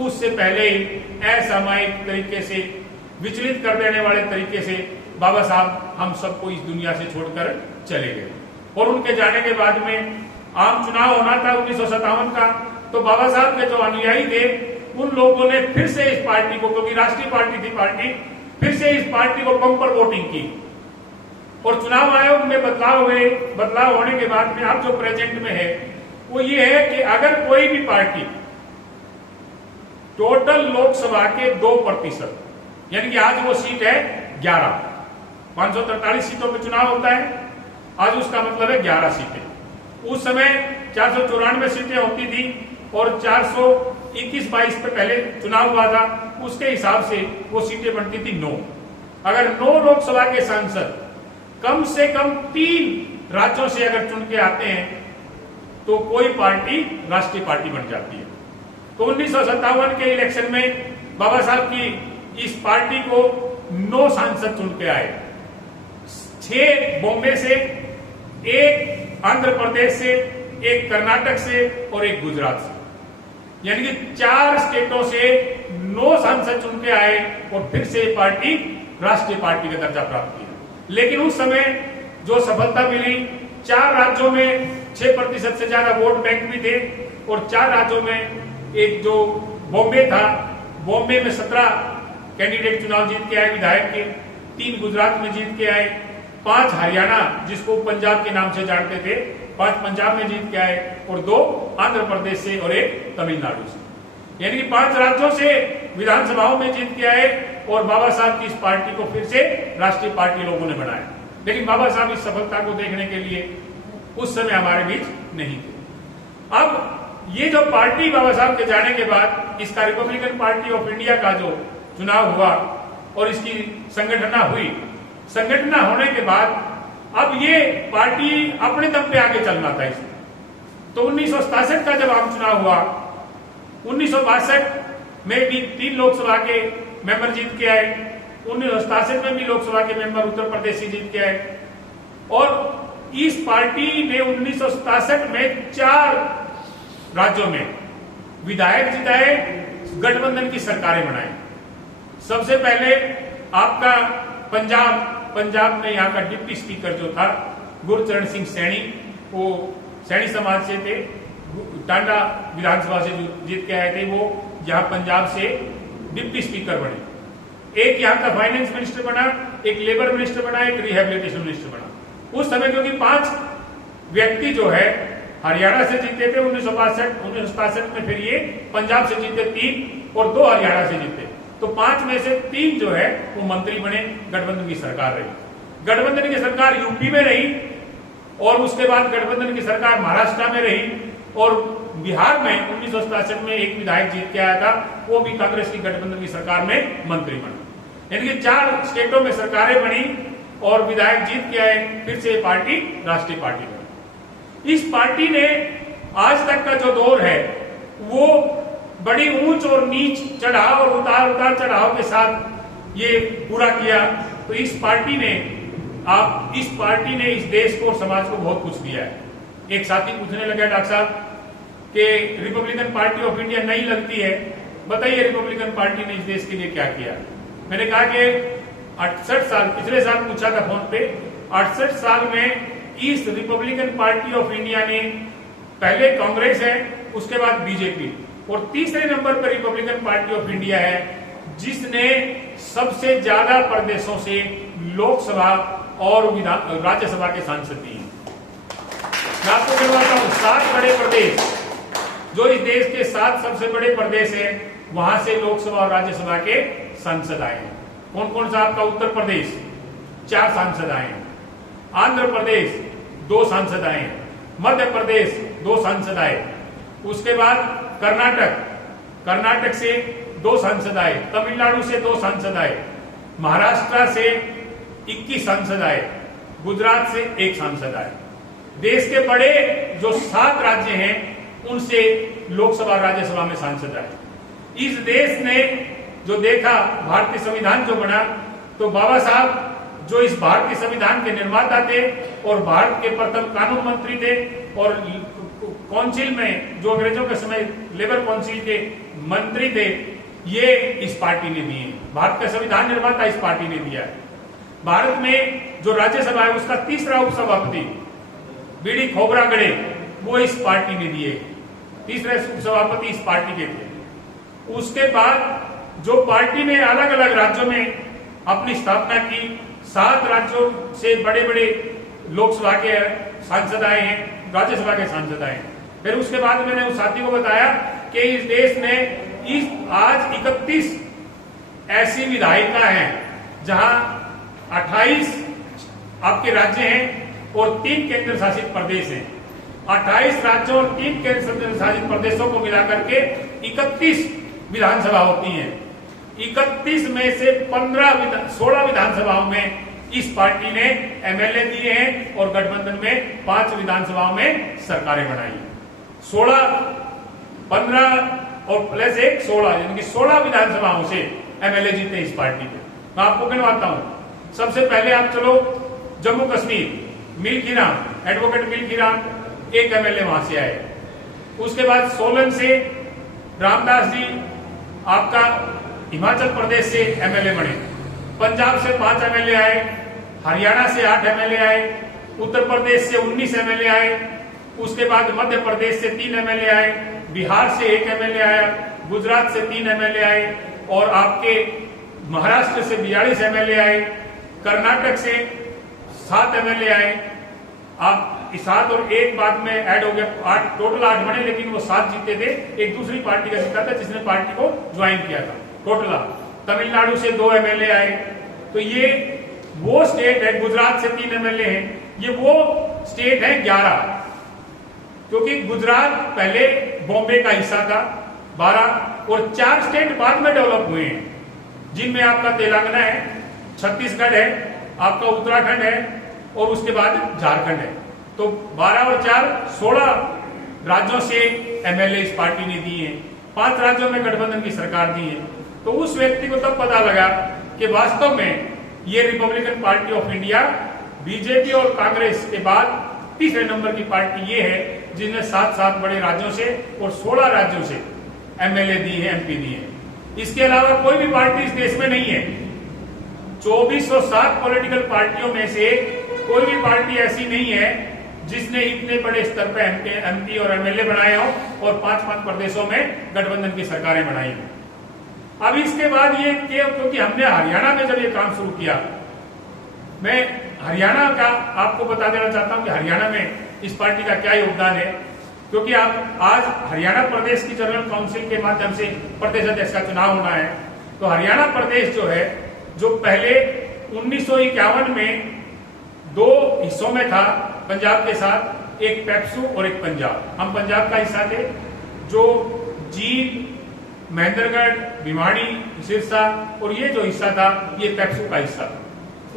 उससे पहले ही असामयिक तरीके से, विचलित कर देने वाले तरीके से बाबा साहब हम सबको इस दुनिया से छोड़कर चले गए। और उनके जाने के बाद में आम चुनाव होना था 1957 का, तो बाबा साहब के जो अनुयायी थे उन लोगों ने फिर से इस पार्टी को, क्योंकि राष्ट्रीय पार्टी थी पार्टी, फिर से इस पार्टी को बम्पर वोटिंग की और चुनाव आयोग में बदलाव हुए। बदलाव होने के बाद में अब जो प्रेजेंट में है वो ये है कि अगर कोई भी पार्टी टोटल लोकसभा के 2%, यानी कि आज वो सीट है 11, 543 सीटों पे चुनाव होता है, आज उसका मतलब है 11 सीटें। उस समय 494 सीटें होती थी और 421-22 पे पहले चुनाव हुआ था, उसके हिसाब से वो सीटें बनती थी 9। अगर 9 लोकसभा के सांसद कम से कम 3 राज्यों से अगर चुन के आते हैं तो कोई पार्टी राष्ट्रीय पार्टी बन जाती है। तो 1957 के इलेक्शन में बाबा साहब की इस पार्टी को 9 सांसद चुन के आए, 6 बॉम्बे से, 1 आंध्र प्रदेश से, 1 कर्नाटक से और 1 गुजरात से, यानी कि 4 स्टेटों से 9 सांसद चुन के आए और फिर से पार्टी राष्ट्रीय पार्टी का दर्जा प्राप्त किया। लेकिन उस समय जो सफलता मिली, 4 राज्यों में 6% से ज्यादा वोट बैंक भी थे और 4 राज्यों में, एक जो बॉम्बे था, बॉम्बे में 17 कैंडिडेट चुनाव जीत के आए विधायक के, 3 गुजरात में जीत के आए, 5 हरियाणा जिसको पंजाब के नाम से जानते थे, 5 पंजाब में जीत के आए और 2 आंध्र प्रदेश से और 1 तमिलनाडु से, यानी कि 5 राज्यों से विधानसभाओं में जीत के आए और बाबा साहब की इस पार्टी को फिर से राष्ट्रीय पार्टी लोगों ने बनाया। लेकिन बाबा साहब इस सफलता को देखने के लिए उस समय हमारे बीच नहीं थे। अब ये जो पार्टी बाबा साहब के जाने के बाद इसका रिपब्लिकन पार्टी ऑफ इंडिया का जो चुनाव हुआ और इसकी संगठना हुई, संगठना होने के बाद अब ये पार्टी अपने दम पे आगे चलना था इसमें। तो 1967 का जब आम चुनाव हुआ, 1962 में भी 3 लोकसभा के मेंबर जीत के आए, 1967 में भी लोकसभा के मेंबर उत्तर प्रदेश से जीत के आए और इस पार्टी ने 1967 में 4 राज्यों में विधायक जिताए, गठबंधन की सरकारें बनाई। सबसे पहले आपका पंजाब में यहाँ का डिप्टी स्पीकर जो था गुरचरण सिंह सैनी, वो सैनी समाज से थे, टांडा विधानसभा से जीत के आए थे, वो यहाँ पंजाब से डिप्टी स्पीकर बने। एक यहाँ का फाइनेंस मिनिस्टर बना, एक लेबर मिनिस्टर बना, एक रिहेबिलिटेशन मिनिस्टर बना। उस समय क्योंकि 5 व्यक्ति जो है हरियाणा से जीते थे 1962 में, फिर ये पंजाब से जीते 3 और 2 हरियाणा से जीते, तो 5 में से 3 जो है वो मंत्री बने, गठबंधन की सरकार रही। गठबंधन की सरकार यूपी में रही और उसके बाद गठबंधन की सरकार महाराष्ट्र में रही और बिहार में 1967 में एक विधायक जीत के आया था, वो भी कांग्रेस की गठबंधन की सरकार में मंत्री बना। यानी कि 4 स्टेटों में सरकारें बनी और विधायक जीत के आए, फिर से पार्टी राष्ट्रीय पार्टी बनी। इस पार्टी ने आज तक का जो दौर है वो बड़ी ऊंच और नीच, चढ़ाव और उतार चढ़ाव के साथ ये पूरा किया। तो इस पार्टी ने इस देश को और समाज को बहुत कुछ दिया है। एक साथी पूछने लगा, डॉक्टर साहब कि रिपब्लिकन पार्टी ऑफ इंडिया नहीं लगती है, बताइए रिपब्लिकन पार्टी ने इस देश के लिए क्या किया। मैंने कहा कि 68 साल, पिछले साल पूछा था फोन पे, 68 साल में इस रिपब्लिकन पार्टी ऑफ इंडिया ने, पहले कांग्रेस है, उसके बाद बीजेपी और तीसरे नंबर पर रिपब्लिकन पार्टी ऑफ इंडिया है, जिसने सबसे ज्यादा प्रदेशों से लोकसभा और राज्यसभा के सांसद भी हैं। मैं आपको कहवाता हूं 7 बड़े प्रदेश, जो इस देश के 7 सबसे बड़े प्रदेश हैं, वहां से लोकसभा और राज्यसभा के सांसद आए हैं। कौन कौन सा? आपका उत्तर प्रदेश 4 सांसद आए हैं, आंध्र प्रदेश 2 सांसद आए हैं, मध्य प्रदेश 2 सांसद आए, उसके बाद कर्नाटक से 2 सांसद आए, तमिलनाडु से 2 सांसद आए, महाराष्ट्र से 21 सांसद आए, गुजरात से 1 सांसद आए। देश के बड़े जो 7 राज्य हैं उनसे लोकसभा राज्यसभा में सांसद आए। इस देश ने जो देखा, भारतीय संविधान जो बना, तो बाबा साहब जो इस भारतीय संविधान के निर्माता थे और भारत के प्रथम कानून मंत्री थे, और काउंसिल में जो अंग्रेजों के समय लेबर काउंसिल के मंत्री थे, ये इस पार्टी ने दिए। भारत का संविधान निर्माता इस पार्टी ने दिया है। भारत में जो राज्यसभा है उसका 3रा उपसभापति बीडी खोबरागड़े, वो इस पार्टी ने दिए। 3रे उपसभापति इस पार्टी के थे। उसके बाद जो पार्टी ने अलग अलग राज्यों में अपनी स्थापना की, 7 राज्यों से बड़े बड़े लोकसभा के सांसद आए हैं, राज्यसभा के सांसद आए हैं। फिर उसके बाद मैंने उस साथी को बताया कि इस देश में आज 31 ऐसी विधायिका हैं, जहां 28 आपके राज्य हैं और 3 केंद्र शासित प्रदेश हैं। 28 राज्यों और 3 केंद्र शासित प्रदेशों को मिलाकर के 31 विधानसभा होती हैं। 31 में से 16 विधानसभाओं में इस पार्टी ने एमएलए दिए हैं और गठबंधन में 5 विधानसभाओं में सरकारें बनाई। 16, 15 और प्लस 1 16, यानी कि 16 विधानसभाओं से एमएलए जीते इस पार्टी के। मैं आपको कहवाता हूं, सबसे पहले आप चलो जम्मू कश्मीर, मिल्खी राम, एडवोकेट मिल्खी राम, 1 एमएलए वहां से आए। उसके बाद सोलन से रामदास जी आपका हिमाचल प्रदेश से एमएलए बने। पंजाब से 5 एमएलए आए, हरियाणा से 8 एमएलए आए, उत्तर प्रदेश से 19 एमएलए आए, उसके बाद मध्य प्रदेश से 3 एमएलए आए, बिहार से 1 एमएलए आया, गुजरात से 3 एमएलए आए, और आपके महाराष्ट्र से 42 एमएलए आए, कर्नाटक से 7 एमएलए आए। आप 7 और 1 बाद में ऐड हो गया, 8 टोटल 8 बने, लेकिन वो 7 जीते थे। एक दूसरी पार्टी का जीता था जिसने पार्टी को ज्वाइन किया था। टोटल तमिलनाडु से 2 एमएलए आए। तो ये वो स्टेट है, गुजरात से 3 एमएलए हैं, ये वो स्टेट है 11, क्योंकि गुजरात पहले बॉम्बे का हिस्सा था 12, और 4 स्टेट बाद में डेवलप हुए हैं, जिनमें आपका तेलंगाना है, छत्तीसगढ़ है, आपका उत्तराखंड है, और उसके बाद झारखंड है। तो 12 और 4 16 राज्यों से एमएलए इस पार्टी ने दिए हैं। 5 राज्यों में गठबंधन की सरकार दी है। तो उस व्यक्ति को तब पता लगा कि वास्तव में ये Republican party of India BJP और कांग्रेस के बाद 3रे नंबर की पार्टी ये है, जिसने 7 बड़े राज्यों से और 16 राज्यों से एमएलए दिए हैं, एमपी दिए हैं। इसके अलावा कोई भी पार्टी इस देश में नहीं है। 2407 पॉलिटिकल पार्टियों में से कोई भी पार्टी ऐसी नहीं है जिसने इतने बड़े स्तर पर एमपी और एमएलए बनाए हो और 5 प्रदेशों में गठबंधन की सरकारें बनाई हो। अब इसके बाद ये क्योंकि हमने हरियाणा में जब ये काम शुरू किया, मैं हरियाणा का आपको बता देना चाहता हूं कि हरियाणा में इस पार्टी का क्या योगदान है। क्योंकि आप आज हरियाणा प्रदेश की जनरल काउंसिल के माध्यम से प्रदेश अध्यक्ष का चुनाव होना है। तो हरियाणा प्रदेश जो है, जो पहले 1951 में 2 हिस्सों में था पंजाब के साथ, एक पेप्सू और एक पंजाब। हम पंजाब का हिस्सा थे। जो जींद, महेंद्रगढ़, भिवाड़ी, सिरसा और ये जो हिस्सा था, ये पेप्सू का हिस्सा था।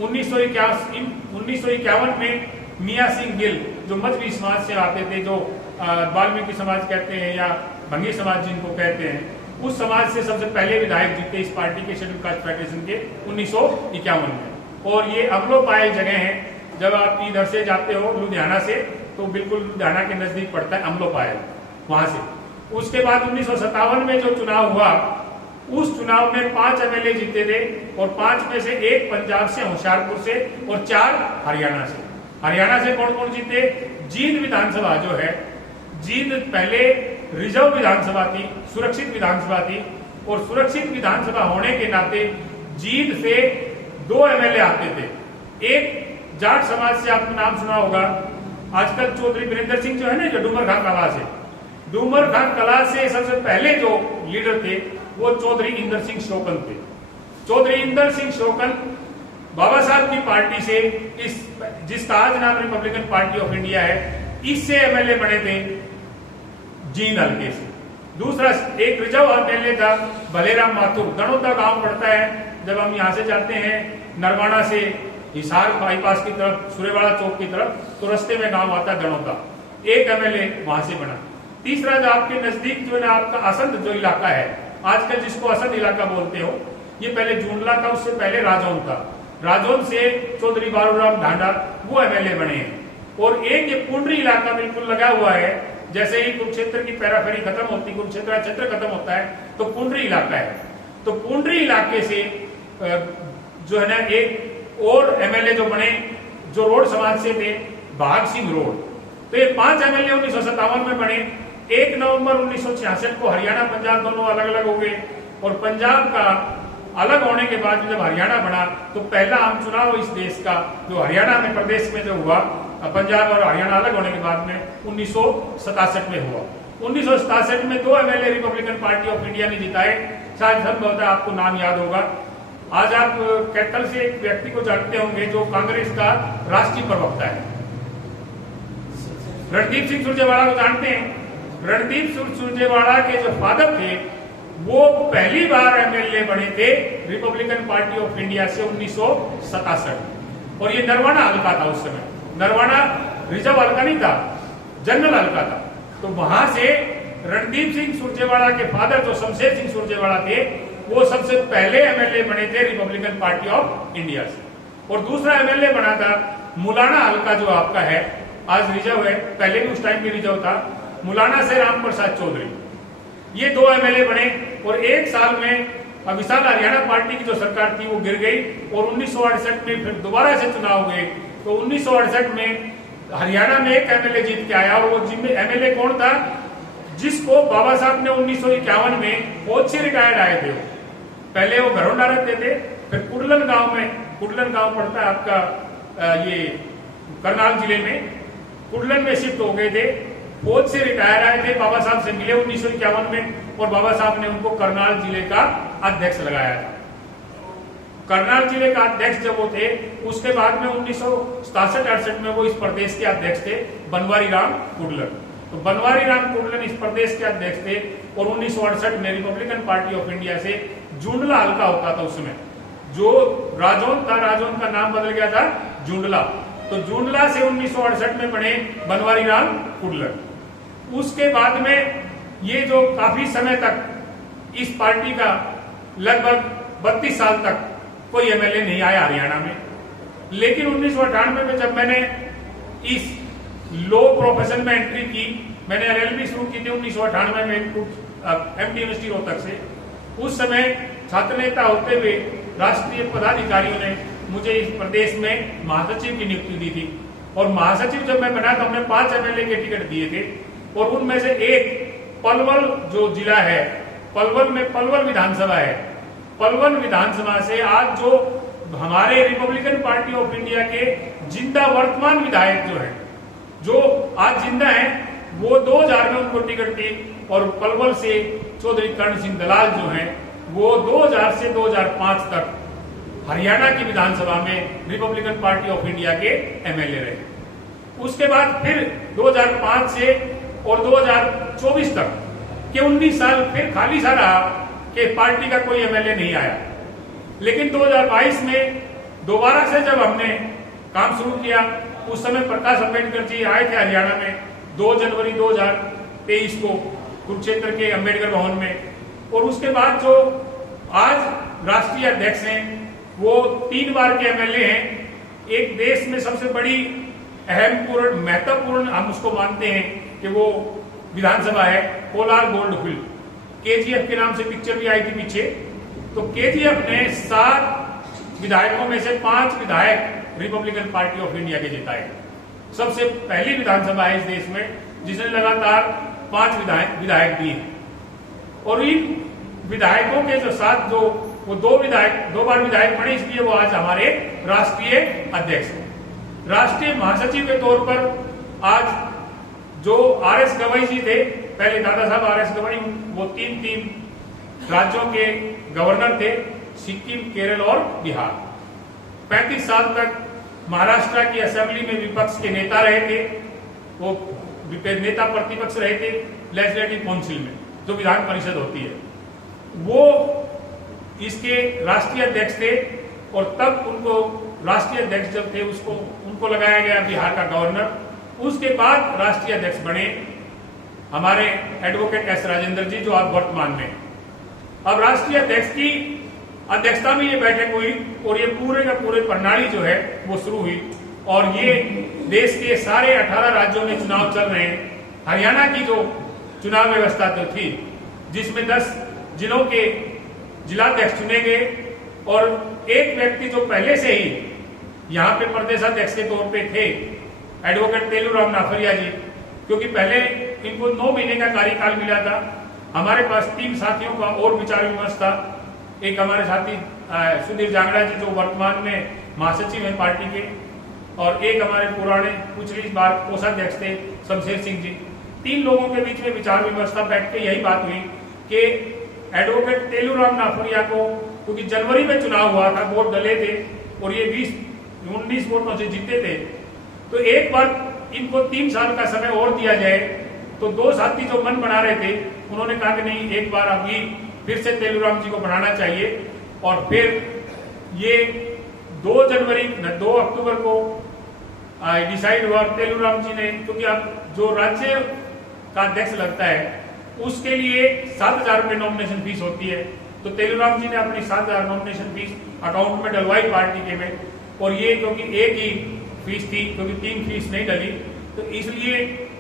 1951 में मियां सिंह गिल, जो मजहबी समाज से आते थे, जो वाल्मीकि समाज कहते हैं या भंगी समाज जिनको कहते हैं, उस समाज से सबसे पहले विधायक जीते इस पार्टी के शेड्यूल कास्ट फेडरेशन के 1951 में। और ये अमलोपायल जगह है। जब आप इधर से जाते हो लुधियाना से, तो बिल्कुल लुधियाना के नजदीक पड़ता है अमलोपायल, वहां से। उसके बाद 1957 में जो चुनाव हुआ, उस चुनाव में 5 एमएलए जीते थे, और 5 में से 1 पंजाब से, होशियारपुर से, और 4 हरियाणा से। हरियाणा से कौन कौन जीते? जींद विधानसभा जो है, जींद पहले रिजर्व विधानसभा थी, सुरक्षित विधानसभा थी, और सुरक्षित विधानसभा होने के नाते जींद से 2 एमएलए आते थे। एक जाट समाज से आपने नाम सुना होगा, आजकल चौधरी वीरेंद्र सिंह जो है ना, जो डूमरखां कला से, डूमरखां कला से सबसे पहले जो लीडर थे वो चौधरी इंदर सिंह शोकन थे। चौधरी इंदर सिंह शोकन बाबा साहब की पार्टी से, इस जिसका आज नाम रिपब्लिकन पार्टी ऑफ इंडिया है, इससे एमएलए बने थे जींद हल्के से। दूसरा एक रिजर्व एमएलए था भलेराम माथुर, दणोदा गांव पड़ता है। जब हम यहाँ से जाते हैं नरवाना से हिसार बाईपास की तरफ, सुरेवाड़ा चौक की तरफ, तो रास्ते में गांव आता है दणोदा, एक एमएलए वहां से बना। तीसरा जो आपके नजदीक जो है ना, आपका असंध जो इलाका है, आजकल जिसको असंध इलाका बोलते हो, ये पहले जूंडला था, उससे पहले राजौन था। राजौन से चौधरी बाबूराम ढांडा वो एमएलए बने हैं। और एक ये पुंडरी इलाका बिल्कुल लगा हुआ है, जैसे ही कुरुक्षेत्र की पैराफेरी खत्म होती, कुरुक्षेत्र क्षेत्र खत्म होता है तो पुंडरी इलाका है। तो पुंडरी इलाके से जो है ना एक और एमएलए जो बने, जो रोड समाज से थे, भाग सिंह रोड। तो ये 5 एमएलए 1957 में बने। 1 नवंबर 1966 को हरियाणा पंजाब दोनों अलग अलग हो गए, और पंजाब का अलग होने के बाद जब हरियाणा बना तो पहला आम चुनाव इस देश का जो हरियाणा में प्रदेश में जो हुआ, पंजाब और हरियाणा अलग होने के बाद में 1967 में हुआ। 1967 में 2 MLA Republican party of India ने जिताए। शायद संभवतः आपको नाम याद होगा। आज आप कैथल से एक व्यक्ति को जानते होंगे जो कांग्रेस का राष्ट्रीय प्रवक्ता है, रणदीप सिंह सुरजेवाला को जानते हैं। रणदीप सिंह सुरजेवाला के जो फादर थे वो पहली बार एमएलए बने थे रिपब्लिकन पार्टी ऑफ इंडिया से 1967। और ये नरवाना हल्का था उस समय, नरवाना रिजर्व हल्का नहीं था, जनरल हल्का था। तो वहां से रणदीप सिंह सुरजेवाला के फादर जो शमशेर सिंह सुरजेवाला थे, वो सबसे पहले एमएलए बने थे रिपब्लिकन पार्टी ऑफ इंडिया से। और दूसरा एमएलए बना था मुलाना हल्का जो आपका है, आज रिजर्व है, पहले भी उस टाइम भी रिजर्व था, मुलाना से राम प्रसाद चौधरी। ये 2 एमएलए बने। और 1 साल में विशाल हरियाणा पार्टी की जो सरकार थी वो गिर गई, और 1968 में फिर दोबारा से चुनाव हुए। तो 1968 में हरियाणा में एक एमएलए जीत के आया, और वो एमएलए कौन था? जिसको बाबा साहब ने 1951 में फौज से रिटायर्ड आए थे। पहले वो घरोंडा रहते थे, फिर कुडलन गांव में, कुडलन गांव पड़ता है आपका ये करनाल जिले में, कुडलन में शिफ्ट हो गए थे। फौज से रिटायर आए थे, बाबा साहब से मिले 1951 में, और बाबा साहब ने उनको करनाल जिले का अध्यक्ष लगाया था। करनाल जिले का अध्यक्ष जब वो थे, उसके बाद में 1967-68 में वो इस प्रदेश के अध्यक्ष थे, बनवारी राम कुडलन। तो बनवारी राम कुडलन इस प्रदेश के अध्यक्ष थे। और 1968 में रिपब्लिकन पार्टी ऑफ इंडिया से जूंडला हल्का होता था उसमें, जो राजौन था, राजौन का नाम बदल गया था जूंडला। तो जूंडला से 1968 में बने बनवारी राम कुडलन। उसके बाद में ये जो काफी समय तक इस पार्टी का लगभग 32 साल तक कोई एमएलए नहीं आया हरियाणा में। लेकिन 1998 में जब मैंने इस लॉ प्रोफेशन में एंट्री की, मैंने एलएलबी शुरू की थी 1998 में एमटी यूनिवर्सिटी रोहतक से। उस समय छात्र नेता होते हुए राष्ट्रीय पदाधिकारियों ने मुझे इस प्रदेश में महासचिव की नियुक्ति दी थी। और महासचिव जब मैं बना तो हमने 5 एमएलए के टिकट दिए थे, और उनमें से एक पलवल जो जिला है, पलवल में पलवल विधानसभा है। पलवल विधानसभा से आज जो हमारे रिपब्लिकन पार्टी ऑफ इंडिया के जिंदा वर्तमान विधायक जो है, जो आज जिंदा है, वो 2000 में उनको टिकट दी। और पलवल से चौधरी कर्ण सिंह दलाल जो हैं, वो 2000 से 2005 तक हरियाणा की विधानसभा में रिपब्लिकन पार्टी ऑफ इंडिया के एमएलए रहे। उसके बाद फिर 2005 से और 2024 तक के 19 साल फिर खाली सा रहा कि पार्टी का कोई एमएलए नहीं आया। लेकिन 2022 में दोबारा से जब हमने काम शुरू किया, उस समय प्रकाश अम्बेडकर जी आए थे हरियाणा में 2 जनवरी 2023 को कुरुक्षेत्र के अम्बेडकर भवन में। और उसके बाद जो आज राष्ट्रीय अध्यक्ष हैं, वो 3 बार के एमएलए हैं। एक देश में सबसे बड़ी अहम महत्वपूर्ण हम उसको मानते हैं कि वो विधानसभा है, कोलार गोल्ड फील्ड। केजीएफ के नाम से पिक्चर भी आई थी पीछे। तो केजीएफ ने 7 विधायकों में से 5 विधायक रिपब्लिकन पार्टी ऑफ इंडिया के जिताए। सबसे पहली विधानसभा है इस देश में जिसने लगातार 5 विधायक दिए। और इन विधायकों के जो साथ जो वो 2 बार विधायक बने, इसलिए वो आज हमारे राष्ट्रीय अध्यक्ष हैं। राष्ट्रीय महासचिव के तौर पर आज जो आर.एस. गवाई जी थे, पहले दादा साहब आर.एस. गवाई, वो तीन राज्यों के गवर्नर थे, सिक्किम, केरल और बिहार। 35 साल तक महाराष्ट्र की असेंबली में विपक्ष के नेता रहे थे, वो नेता प्रतिपक्ष रहे थे लेजिस्लेटिव काउंसिल में, जो विधान परिषद होती है। वो इसके राष्ट्रीय अध्यक्ष थे और तब उनको राष्ट्रीय अध्यक्ष जब थे उसको उनको लगाया गया बिहार का गवर्नर। उसके बाद राष्ट्रीय अध्यक्ष बने हमारे एडवोकेट एस राजेंद्र जी, जो आप वर्तमान में। अब राष्ट्रीय अध्यक्ष की अध्यक्षता में ये बैठक हुई और ये पूरे का पूरे प्रणाली जो है वो शुरू हुई और ये देश के सारे 18 राज्यों में चुनाव चल रहे हैं। हरियाणा की जो चुनाव व्यवस्था तो थी, जिसमें 10 जिलों के जिलाध्यक्ष चुने गए और एक व्यक्ति जो पहले से ही यहाँ पे प्रदेशाध्यक्ष के तौर पे थे, एडवोकेट तेलूराम नाफरिया जी, क्योंकि पहले इनको 9 महीने का कार्यकाल मिला था। हमारे पास 3 साथियों का और विचार विमर्श था। एक हमारे साथी सुधीर जांगड़ा जी, जो वर्तमान में महासचिव हैं पार्टी के, और एक हमारे पुराने पिछली बार कोषाध्यक्ष थे शमशेर सिंह जी। 3 लोगों के बीच में विचार विमर्श था। बैठ के यही बात हुई कि एडवोकेट तेलूराम नाफरिया को, क्योंकि जनवरी में चुनाव हुआ था, वोट डले थे और ये 19 वोटों से जीते थे, तो एक बार इनको 3 साल का समय और दिया जाए। तो 2 साथी जो मन बना रहे थे, उन्होंने कहा कि नहीं, एक बार अभी फिर से तेलूराम जी को बनाना चाहिए। और फिर ये 2 अक्टूबर को डिसाइड हुआ। तेलूराम जी ने, क्योंकि अब जो राज्य का अध्यक्ष लगता है उसके लिए 7,000 रुपये नॉमिनेशन फीस होती है, तो तेलूराम जी ने अपनी 7,000 नॉमिनेशन फीस अकाउंट में डलवाई पार्टी के में। और ये क्योंकि एक ही फीस थी, क्योंकि 3 फीस नहीं डली, तो इसलिए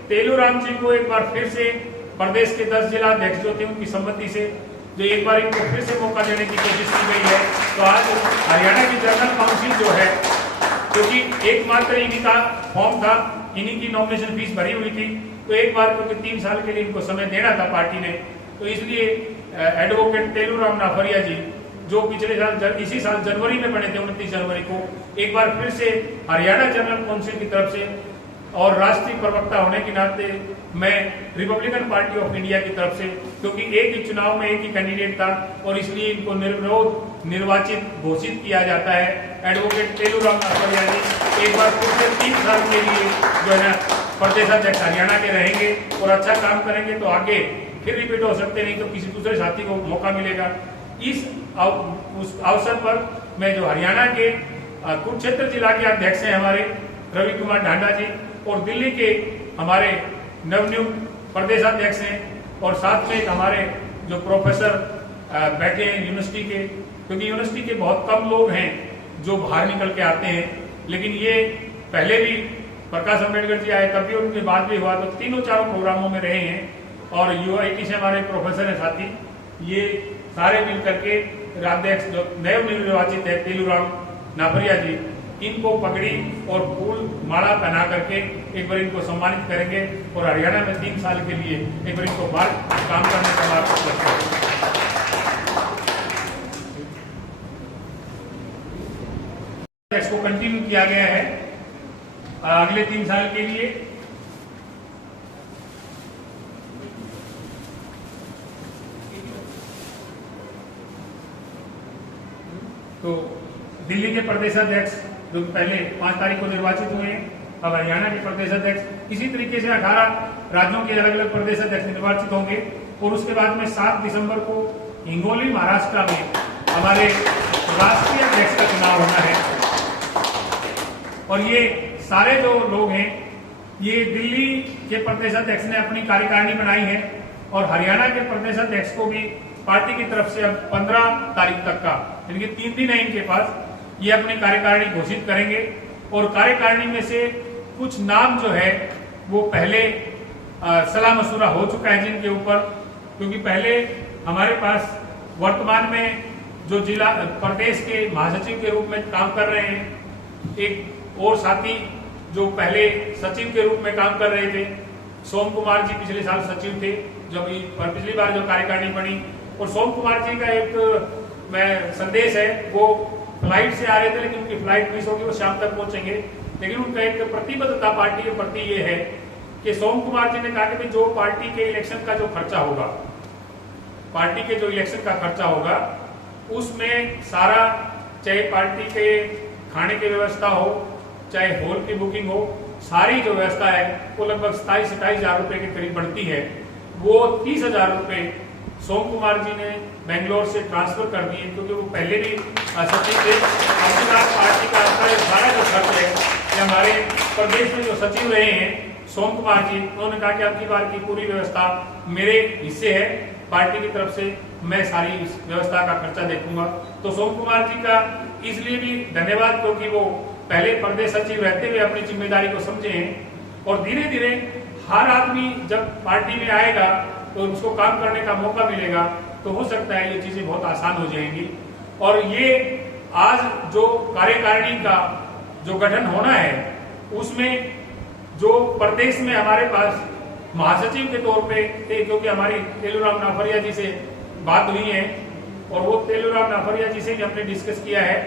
तेलूराम जी को एक बार फिर से प्रदेश के 10 जिला अध्यक्ष जो थे उनकी सम्मति से जो एक बार इनको फिर से मौका देने की कोशिश की गई है। तो आज हरियाणा की जनरल काउंसिल जो है, क्योंकि एकमात्र इन्हीं का फॉर्म था, इन्हीं की नॉमिनेशन फीस भरी हुई थी, तो एक बार क्योंकि 3 साल के लिए इनको समय देना था पार्टी ने, तो इसलिए एडवोकेट तेलूराम नाफरिया जी, जो पिछले साल इसी साल जनवरी में बने थे 29 जनवरी को, एक बार फिर से हरियाणा जनरल काउंसिल की तरफ से और राष्ट्रीय प्रवक्ता होने के नाते मैं रिपब्लिकन पार्टी ऑफ इंडिया की तरफ से, क्योंकि एक ही चुनाव में एक ही कैंडिडेट था और इसलिए इनको निर्विरोध निर्वाचित घोषित किया जाता है। एडवोकेट तेलूराम नाफरिया जी एक बार फिर से 3 साल के लिए जो है ना प्रदेशाध्यक्ष हरियाणा के रहेंगे और अच्छा काम करेंगे तो आगे फिर रिपीट हो सकते, नहीं तो किसी दूसरे साथी को मौका मिलेगा। उस अवसर पर मैं जो हरियाणा के कुरुक्षेत्र जिला के अध्यक्ष हैं हमारे रवि कुमार ढांडा जी, और दिल्ली के हमारे नवनियुक्त प्रदेशाध्यक्ष हैं, और साथ में हमारे जो प्रोफेसर बैठे हैं यूनिवर्सिटी के, क्योंकि यूनिवर्सिटी के बहुत कम लोग हैं जो बाहर निकल के आते हैं, लेकिन ये पहले भी प्रकाश अम्बेडकर जी आए तब भी, उनके बाद भी हुआ, तो 3-4 प्रोग्रामों में रहे हैं। और यूआईटी से हमारे प्रोफेसर हैं साथी, ये सारे मिल करके अध्यक्ष जो नव निर्वाचित है तेलूराम नाफरिया जी, इनको पगड़ी और फूल माला पहना करके एक बार इनको सम्मानित करेंगे और हरियाणा में 3 साल के लिए एक बार इनको बार काम करने का मौका इसको कंटिन्यू किया गया है अगले 3 साल के लिए। तो दिल्ली के प्रदेशाध्यक्ष जो पहले 5 तारीख को निर्वाचित हुए हैं, अब हरियाणा के प्रदेशाध्यक्ष, इसी तरीके से 18 राज्यों के अलग अलग प्रदेशाध्यक्ष निर्वाचित होंगे। और उसके बाद में 7 दिसंबर को हिंगोली महाराष्ट्र में हमारे राष्ट्रीय अध्यक्ष का चुनाव होना है। और ये सारे जो लोग हैं, ये दिल्ली के प्रदेशाध्यक्ष ने अपनी कार्यकारिणी बनाई है और हरियाणा के प्रदेशाध्यक्ष को भी पार्टी की तरफ से अब 15 तारीख तक का, यानी कि 3 दिन है इनके पास, ये अपनी कार्यकारिणी घोषित करेंगे। और कार्यकारिणी में से कुछ नाम जो है वो पहले सलाह मशुरा हो चुका है जिनके ऊपर, क्योंकि पहले हमारे पास वर्तमान में जो जिला प्रदेश के महासचिव के रूप में काम कर रहे हैं, एक और साथी जो पहले सचिव के रूप में काम कर रहे थे, सोम कुमार जी पिछले साल सचिव थे जब पिछली बार जो कार्यकारिणी बनी। और सोम कुमार जी का एक संदेश है, वो फ्लाइट से आ रहे थे लेकिन उनकी फ्लाइट मिस होगी, वो शाम तक पहुंचेंगे, लेकिन उनका एक प्रतिबद्धता पार्टी के प्रति ये है कि सोम कुमार जी ने कहा कि जो पार्टी के इलेक्शन का जो खर्चा होगा, पार्टी के जो इलेक्शन का खर्चा होगा, उसमें सारा, चाहे पार्टी के खाने की व्यवस्था हो, चाहे हॉल की बुकिंग हो, सारी जो व्यवस्था है वो लगभग 27-28 हजार रुपए के करीब बढ़ती है। वो 30 हजार रुपए सोम कुमार जी ने बेंगलोर से ट्रांसफर कर दिए, क्योंकि वो पहले भी सचिव थे। पार्टी का सारा जो खर्च है ये हमारे प्रदेश में जो सचिव रहे हैं सोम कुमार जी, उन्होंने कहा कि अब की बार की पूरी व्यवस्था मेरे हिस्से है, पार्टी की तरफ से मैं सारी इस व्यवस्था का खर्चा देखूंगा। तो सोम कुमार जी का इसलिए भी धन्यवाद, क्योंकि वो पहले प्रदेश सचिव रहते हुए अपनी जिम्मेदारी को समझे हैं और धीरे धीरे हर आदमी जब पार्टी में आएगा तो उसको काम करने का मौका मिलेगा, तो हो सकता है ये चीजें बहुत आसान हो जाएंगी। और ये आज जो कार्यकारिणी का जो गठन होना है, उसमें जो प्रदेश में हमारे पास महासचिव के तौर पे थे, क्योंकि हमारी तेलुराम नाफरिया जी से बात हुई है और वो तेलुराम नाफरिया जी से भी हमने डिस्कस किया है।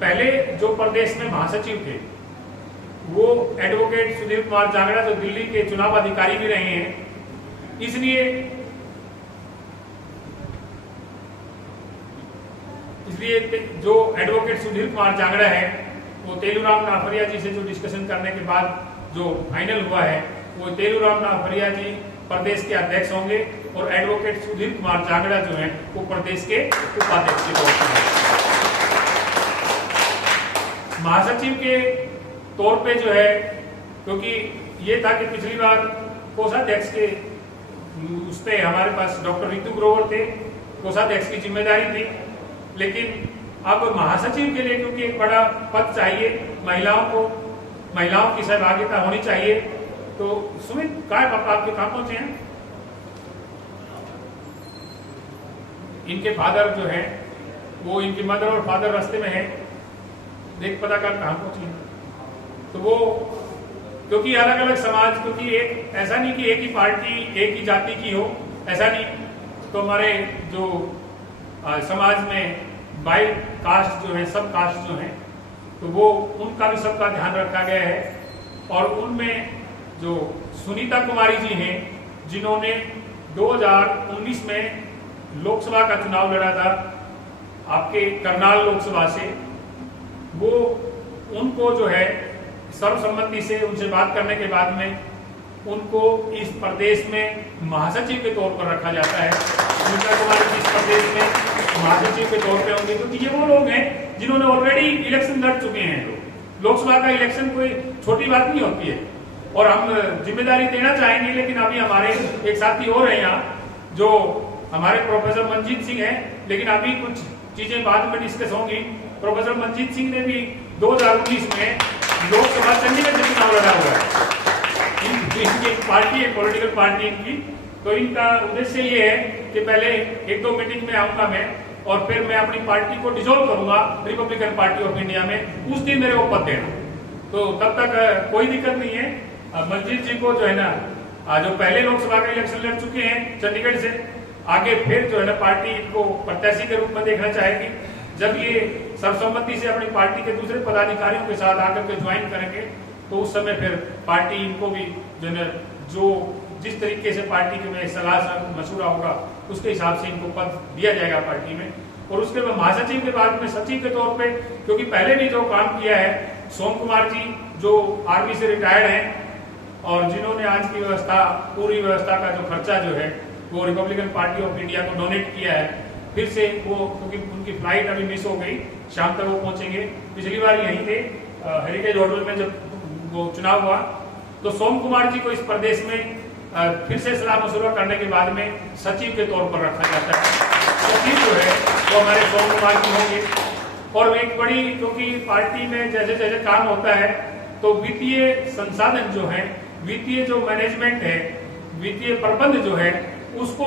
पहले जो प्रदेश में महासचिव थे वो एडवोकेट सुधीर कुमार जांगड़ा, जो दिल्ली के चुनाव अधिकारी भी रहे हैं, इसलिए जो एडवोकेट सुधीर कुमार जांगड़ा है वो तेलुराम नाफरिया जी से जो डिस्कशन करने के बाद जो फाइनल हुआ है, वो तेलुराम नाफरिया जी प्रदेश के अध्यक्ष होंगे और एडवोकेट सुधीर कुमार जांगड़ा जो है वो प्रदेश के उपाध्यक्ष के तौर पर। महासचिव के तौर पे जो है, क्योंकि ये था कि पिछली बार कोषाध्यक्ष के उस पे हमारे पास डॉक्टर रितु ग्रोवर थे, कोषाध्यक्ष की जिम्मेदारी थी, लेकिन अब महासचिव के लिए क्योंकि एक बड़ा पद चाहिए, महिलाओं की सहभागिता होनी चाहिए। तो सुमित काय पापा आपके कहाँ पहुंचे हैं? इनके फादर जो है वो, इनकी मदर और फादर रास्ते में है, देख पता कर कहाँ पहुंचे हैं। तो वो क्योंकि अलग अलग समाज, क्योंकि एक ऐसा नहीं कि एक ही पार्टी एक ही जाति की हो, ऐसा नहीं। तो हमारे जो समाज में बाई कास्ट जो है, सब कास्ट जो है, तो वो उनका भी सबका ध्यान रखा गया है। और उनमें जो सुनीता कुमारी जी हैं, जिन्होंने 2019 में लोकसभा का चुनाव लड़ा था आपके करनाल लोकसभा से, वो उनको जो है सर्वसम्मति से उनसे बात करने के बाद में उनको इस प्रदेश में महासचिव के तौर पर रखा जाता है। सुनीता कुमारी जी इस प्रदेश में महासचिव के तौर पे होंगे, क्योंकि ये वो लोग हैं जिन्होंने ऑलरेडी इलेक्शन लड़ चुके हैं। लोकसभा का इलेक्शन कोई छोटी बात नहीं होती है और हम जिम्मेदारी देना चाहेंगे, लेकिन अभी हमारे एक साथी और हैं यहाँ जो हमारे प्रोफेसर मनजीत सिंह हैं, लेकिन अभी कुछ चीजें बाद में डिस्कस होंगी। प्रोफेसर मनजीत सिंह ने भी 2019 में लोकसभा चंडीगढ़ से चुनाव लड़ा हुआ है। इनकी पार्टी है, पॉलिटिकल पार्टी इनकी। तो इनका उद्देश्य ये है कि पहले 1-2 मीटिंग में आऊंगा मैं और फिर मैं अपनी पार्टी को डिसॉल्व करूंगा रिपब्लिकन पार्टी ऑफ इंडिया में, उस दिन मेरे को पद देना। तो तब तक कोई दिक्कत नहीं है। मनजीत जी को जो है ना, जो पहले लोकसभा का इलेक्शन लड़ चुके हैं चंडीगढ़ से, आगे फिर जो है ना पार्टी इनको प्रत्याशी के रूप में देखना चाहेगी। जब ये सर्वसम्मति से अपनी पार्टी के दूसरे पदाधिकारियों के साथ आकर के ज्वाइन करेंगे, तो उस समय फिर पार्टी इनको भी जो है जो जिस तरीके से पार्टी के में सलाह मशूरा होगा उसके हिसाब से इनको पद दिया जाएगा पार्टी में। और उसके बाद महासचिव के बाद में सचिव के तौर पे, क्योंकि पहले भी जो काम किया है सोम कुमार जी, जो आर्मी से रिटायर्ड हैं और जिन्होंने आज की व्यवस्था, पूरी व्यवस्था का जो खर्चा जो है वो रिपब्लिकन पार्टी ऑफ इंडिया को डोनेट किया है। फिर से वो, क्योंकि उनकी फ्लाइट अभी मिस हो गई, शाम तक वो पहुंचेंगे। पिछली बार यहीं थे हेरिटेज होटल में जब वो चुनाव हुआ, तो सोम कुमार जी को इस प्रदेश में फिर से सलाह मशुरा करने के बाद में सचिव के तौर पर रखा जाता है। सचिव जो है वो हमारे सोम कुमार जी होंगे। और एक बड़ी, क्योंकि पार्टी में जैसे जैसे काम होता है तो वित्तीय संसाधन जो है, वित्तीय जो मैनेजमेंट है, वित्तीय प्रबंध जो है, उसको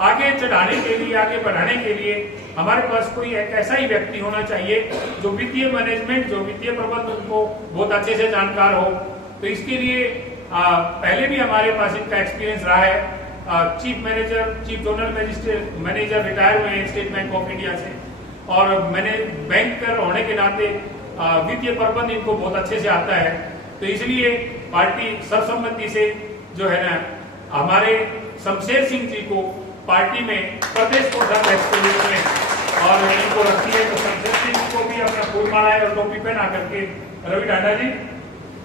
आगे चढ़ाने के लिए, आगे बढ़ाने के लिए हमारे पास कोई एक ऐसा ही व्यक्ति होना चाहिए जो वित्तीय मैनेजमेंट, जो वित्तीय प्रबंध उनको बहुत अच्छे से जानकार हो। तो इसके लिए पहले भी हमारे पास इनका एक्सपीरियंस रहा है। Chief manager, chief zonal manager retire हुए हैं स्टेट बैंक ऑफ इंडिया से, और मैंने बैंकर होने के नाते वित्तीय प्रबंध इनको बहुत अच्छे से आता है। तो इसलिए पार्टी सर्वसम्मति से जो है ना हमारे शमशेर सिंह जी को पार्टी में प्रदेश कोषाध्यक्ष के रूप में और इनको रखती है। तो शमशेर सिंह को भी अपना फूल माला और टोपी पहना करके रवि डांडा जी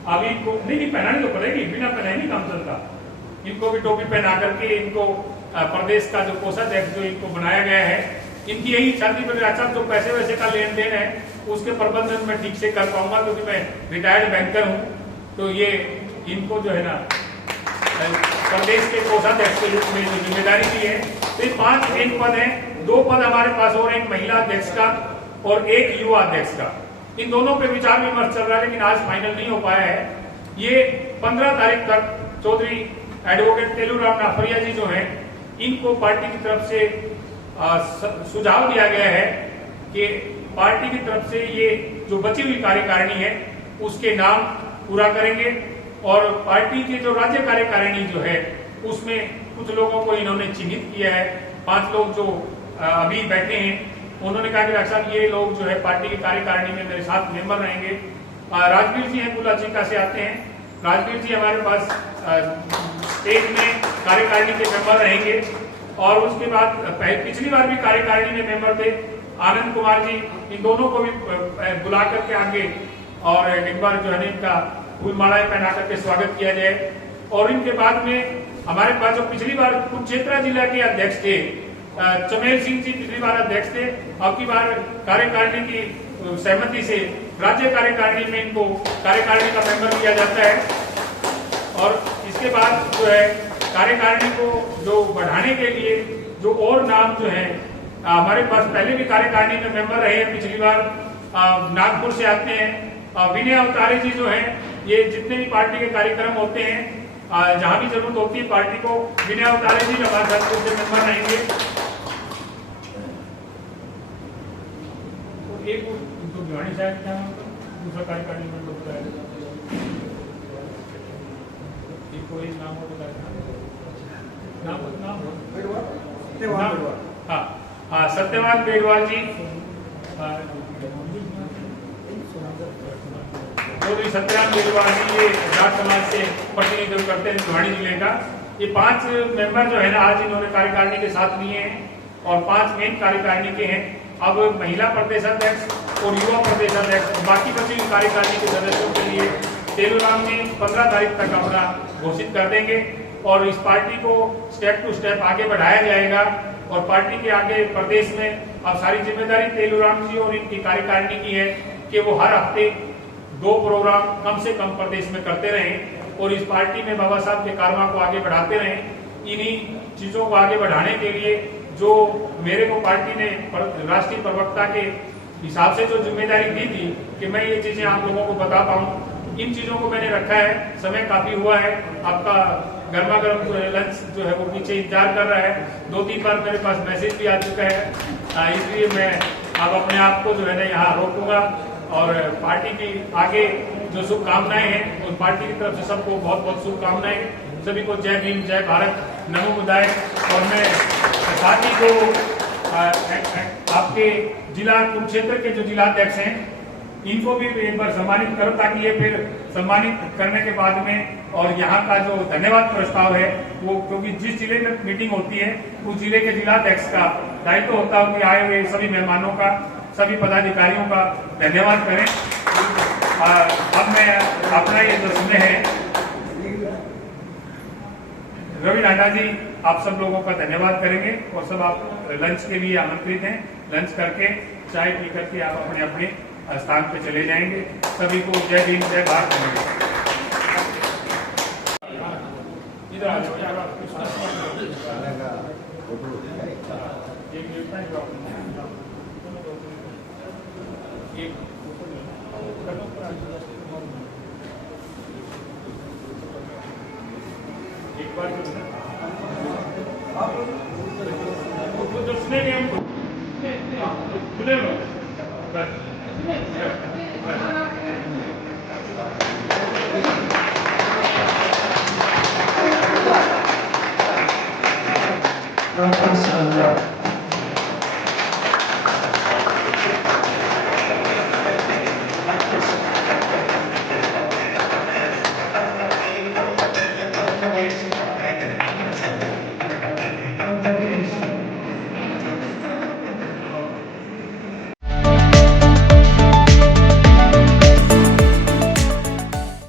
अभी इनको नहीं पहनानी तो पड़ेगी, बिना पहनाए नहीं काम चलता। इनको भी टोपी पहना करके इनको प्रदेश का जो कोषाध्यक्ष जो इनको बनाया गया है, इनकी यही इच्छा थी मेरे अच्छा जो पैसे वैसे का लेन देन है उसके प्रबंधन में ठीक से कर पाऊंगा, क्योंकि मैं रिटायर्ड बैंकर हूँ। तो ये इनको जो है ना प्रदेश के कोषाध्यक्ष के रूप में जो जिम्मेदारी दी है। तो ये 5 मेन पद हैं, 2 पद हमारे पास और एक महिला अध्यक्ष का और एक युवा अध्यक्ष का। इन दोनों पे विचार विमर्श चल रहा है, लेकिन आज फाइनल नहीं हो पाया है। ये 15 तारीख तक चौधरी एडवोकेट तेलूराम नाफरिया जी जो हैं, इनको पार्टी की तरफ से सुझाव दिया गया है कि पार्टी की तरफ से ये जो बची हुई कार्यकारिणी है उसके नाम पूरा करेंगे और पार्टी के जो राज्य कार्यकारिणी जो है उसमें कुछ लोगों को इन्होंने चिन्हित किया है। 5 लोग जो अभी बैठे हैं, उन्होंने कहा कि डॉक्टर साहब ये लोग जो है पार्टी की कार्यकारिणी में मेरे साथ मेंबर रहेंगे। राजवीर जी हैं, गुलाचिका से आते हैं। राजवीर जी हमारे पास स्टेट में कार्यकारिणी के मेंबर रहेंगे और उसके बाद पिछली बार भी कार्यकारिणी में मेंबर थे आनंद कुमार जी। इन दोनों को भी बुला करके आगे और एक बार जो है इनका फूल मालाएं पहना करके स्वागत किया जाए। और इनके बाद में हमारे पास जो पिछली बार कुरुक्षेत्र जिला के अध्यक्ष थे चमेल सिंह जी, पिछली बार अध्यक्ष थे। अब की बार कार्यकारिणी की सहमति से राज्य कार्यकारिणी में इनको कार्यकारिणी का मेंबर किया जाता है। और इसके बाद जो है कार्यकारिणी को जो बढ़ाने के लिए जो और नाम जो है हमारे पास पहले भी कार्यकारिणी में मेंबर रहे हैं। पिछली बार नागपुर से आते हैं विनय अवतारे जी जो हैं, ये जितने भी पार्टी के कार्यक्रम होते हैं जहां भी जरूरत होती है पार्टी को, विनय अवतारे जी हमारे साथ से मेंबर रहेंगे। एक भिवानी साहब क्या दूसरा कार्यकारिणी में बताया कोई नाम हो हाँ सत्यवान बेगवाल जी, चौधरी सत्यवान बेगवाल जी ये जाट समाज से प्रतिनिधित्व करते हैं भिवानी जिले का। ये 5 मेंबर जो है ना आज इन्होंने कार्यकारिणी के साथ लिए हैं और 5 मेन कार्यकारिणी के हैं। अब महिला प्रदेशाध्यक्ष और युवा प्रदेशाध्यक्ष बाकी बची कार्यकारिणी के सदस्यों के लिए तेलूराम जी 15 तारीख तक अपना घोषित कर देंगे और इस पार्टी को स्टेप टू स्टेप आगे बढ़ाया जाएगा। और पार्टी के आगे प्रदेश में अब सारी जिम्मेदारी तेलूराम जी और इनकी कार्यकारिणी की है कि वो हर हफ्ते 2 प्रोग्राम कम से कम प्रदेश में करते रहें और इस पार्टी में बाबा साहब के कारवां को आगे बढ़ाते रहें। इन्हीं चीजों को आगे बढ़ाने के लिए जो मेरे को पार्टी ने राष्ट्रीय प्रवक्ता के हिसाब से जो जिम्मेदारी दी थी कि मैं ये चीजें आप लोगों को बता पाऊं, इन चीजों को मैंने रखा है। समय काफी हुआ है, आपका गर्मा गर्म जो है लंच जो है वो पीछे इंतजार कर रहा है। 2-3 बार मेरे पास मैसेज भी आ चुका है, इसलिए मैं अब अपने आप को जो है ना यहाँ रोकूंगा और पार्टी की आगे जो शुभकामनाएं हैं उस पार्टी की तरफ से सबको बहुत बहुत शुभकामनाएं। सभी को जय भीम, जय भारत, नमो बुद्धाय। और मैं साथ ही जो आपके जिला कुरुक्षेत्र के जो जिलाध्यक्ष हैं इनको भी एक बार सम्मानित करो, ताकि ये फिर सम्मानित करने के बाद में और यहाँ का जो धन्यवाद प्रस्ताव है वो, क्योंकि जिस जिले में मीटिंग होती है उस जिले के जिलाध्यक्ष का दायित्व होता है कि आए हुए सभी मेहमानों का, सभी पदाधिकारियों का धन्यवाद करें। अब मैं अपना ये जो सुने हैं रवि डांडा जी, आप सब लोगों का धन्यवाद करेंगे और सब आप लंच के लिए आमंत्रित हैं। लंच करके चाय पी करके आप अपने अपने स्थान पे चले जाएंगे। सभी को जय भीम, जय भारत। इधर आ जाओ यार, एक बार तो सुनेंगे हमको खुले में Terima kasih.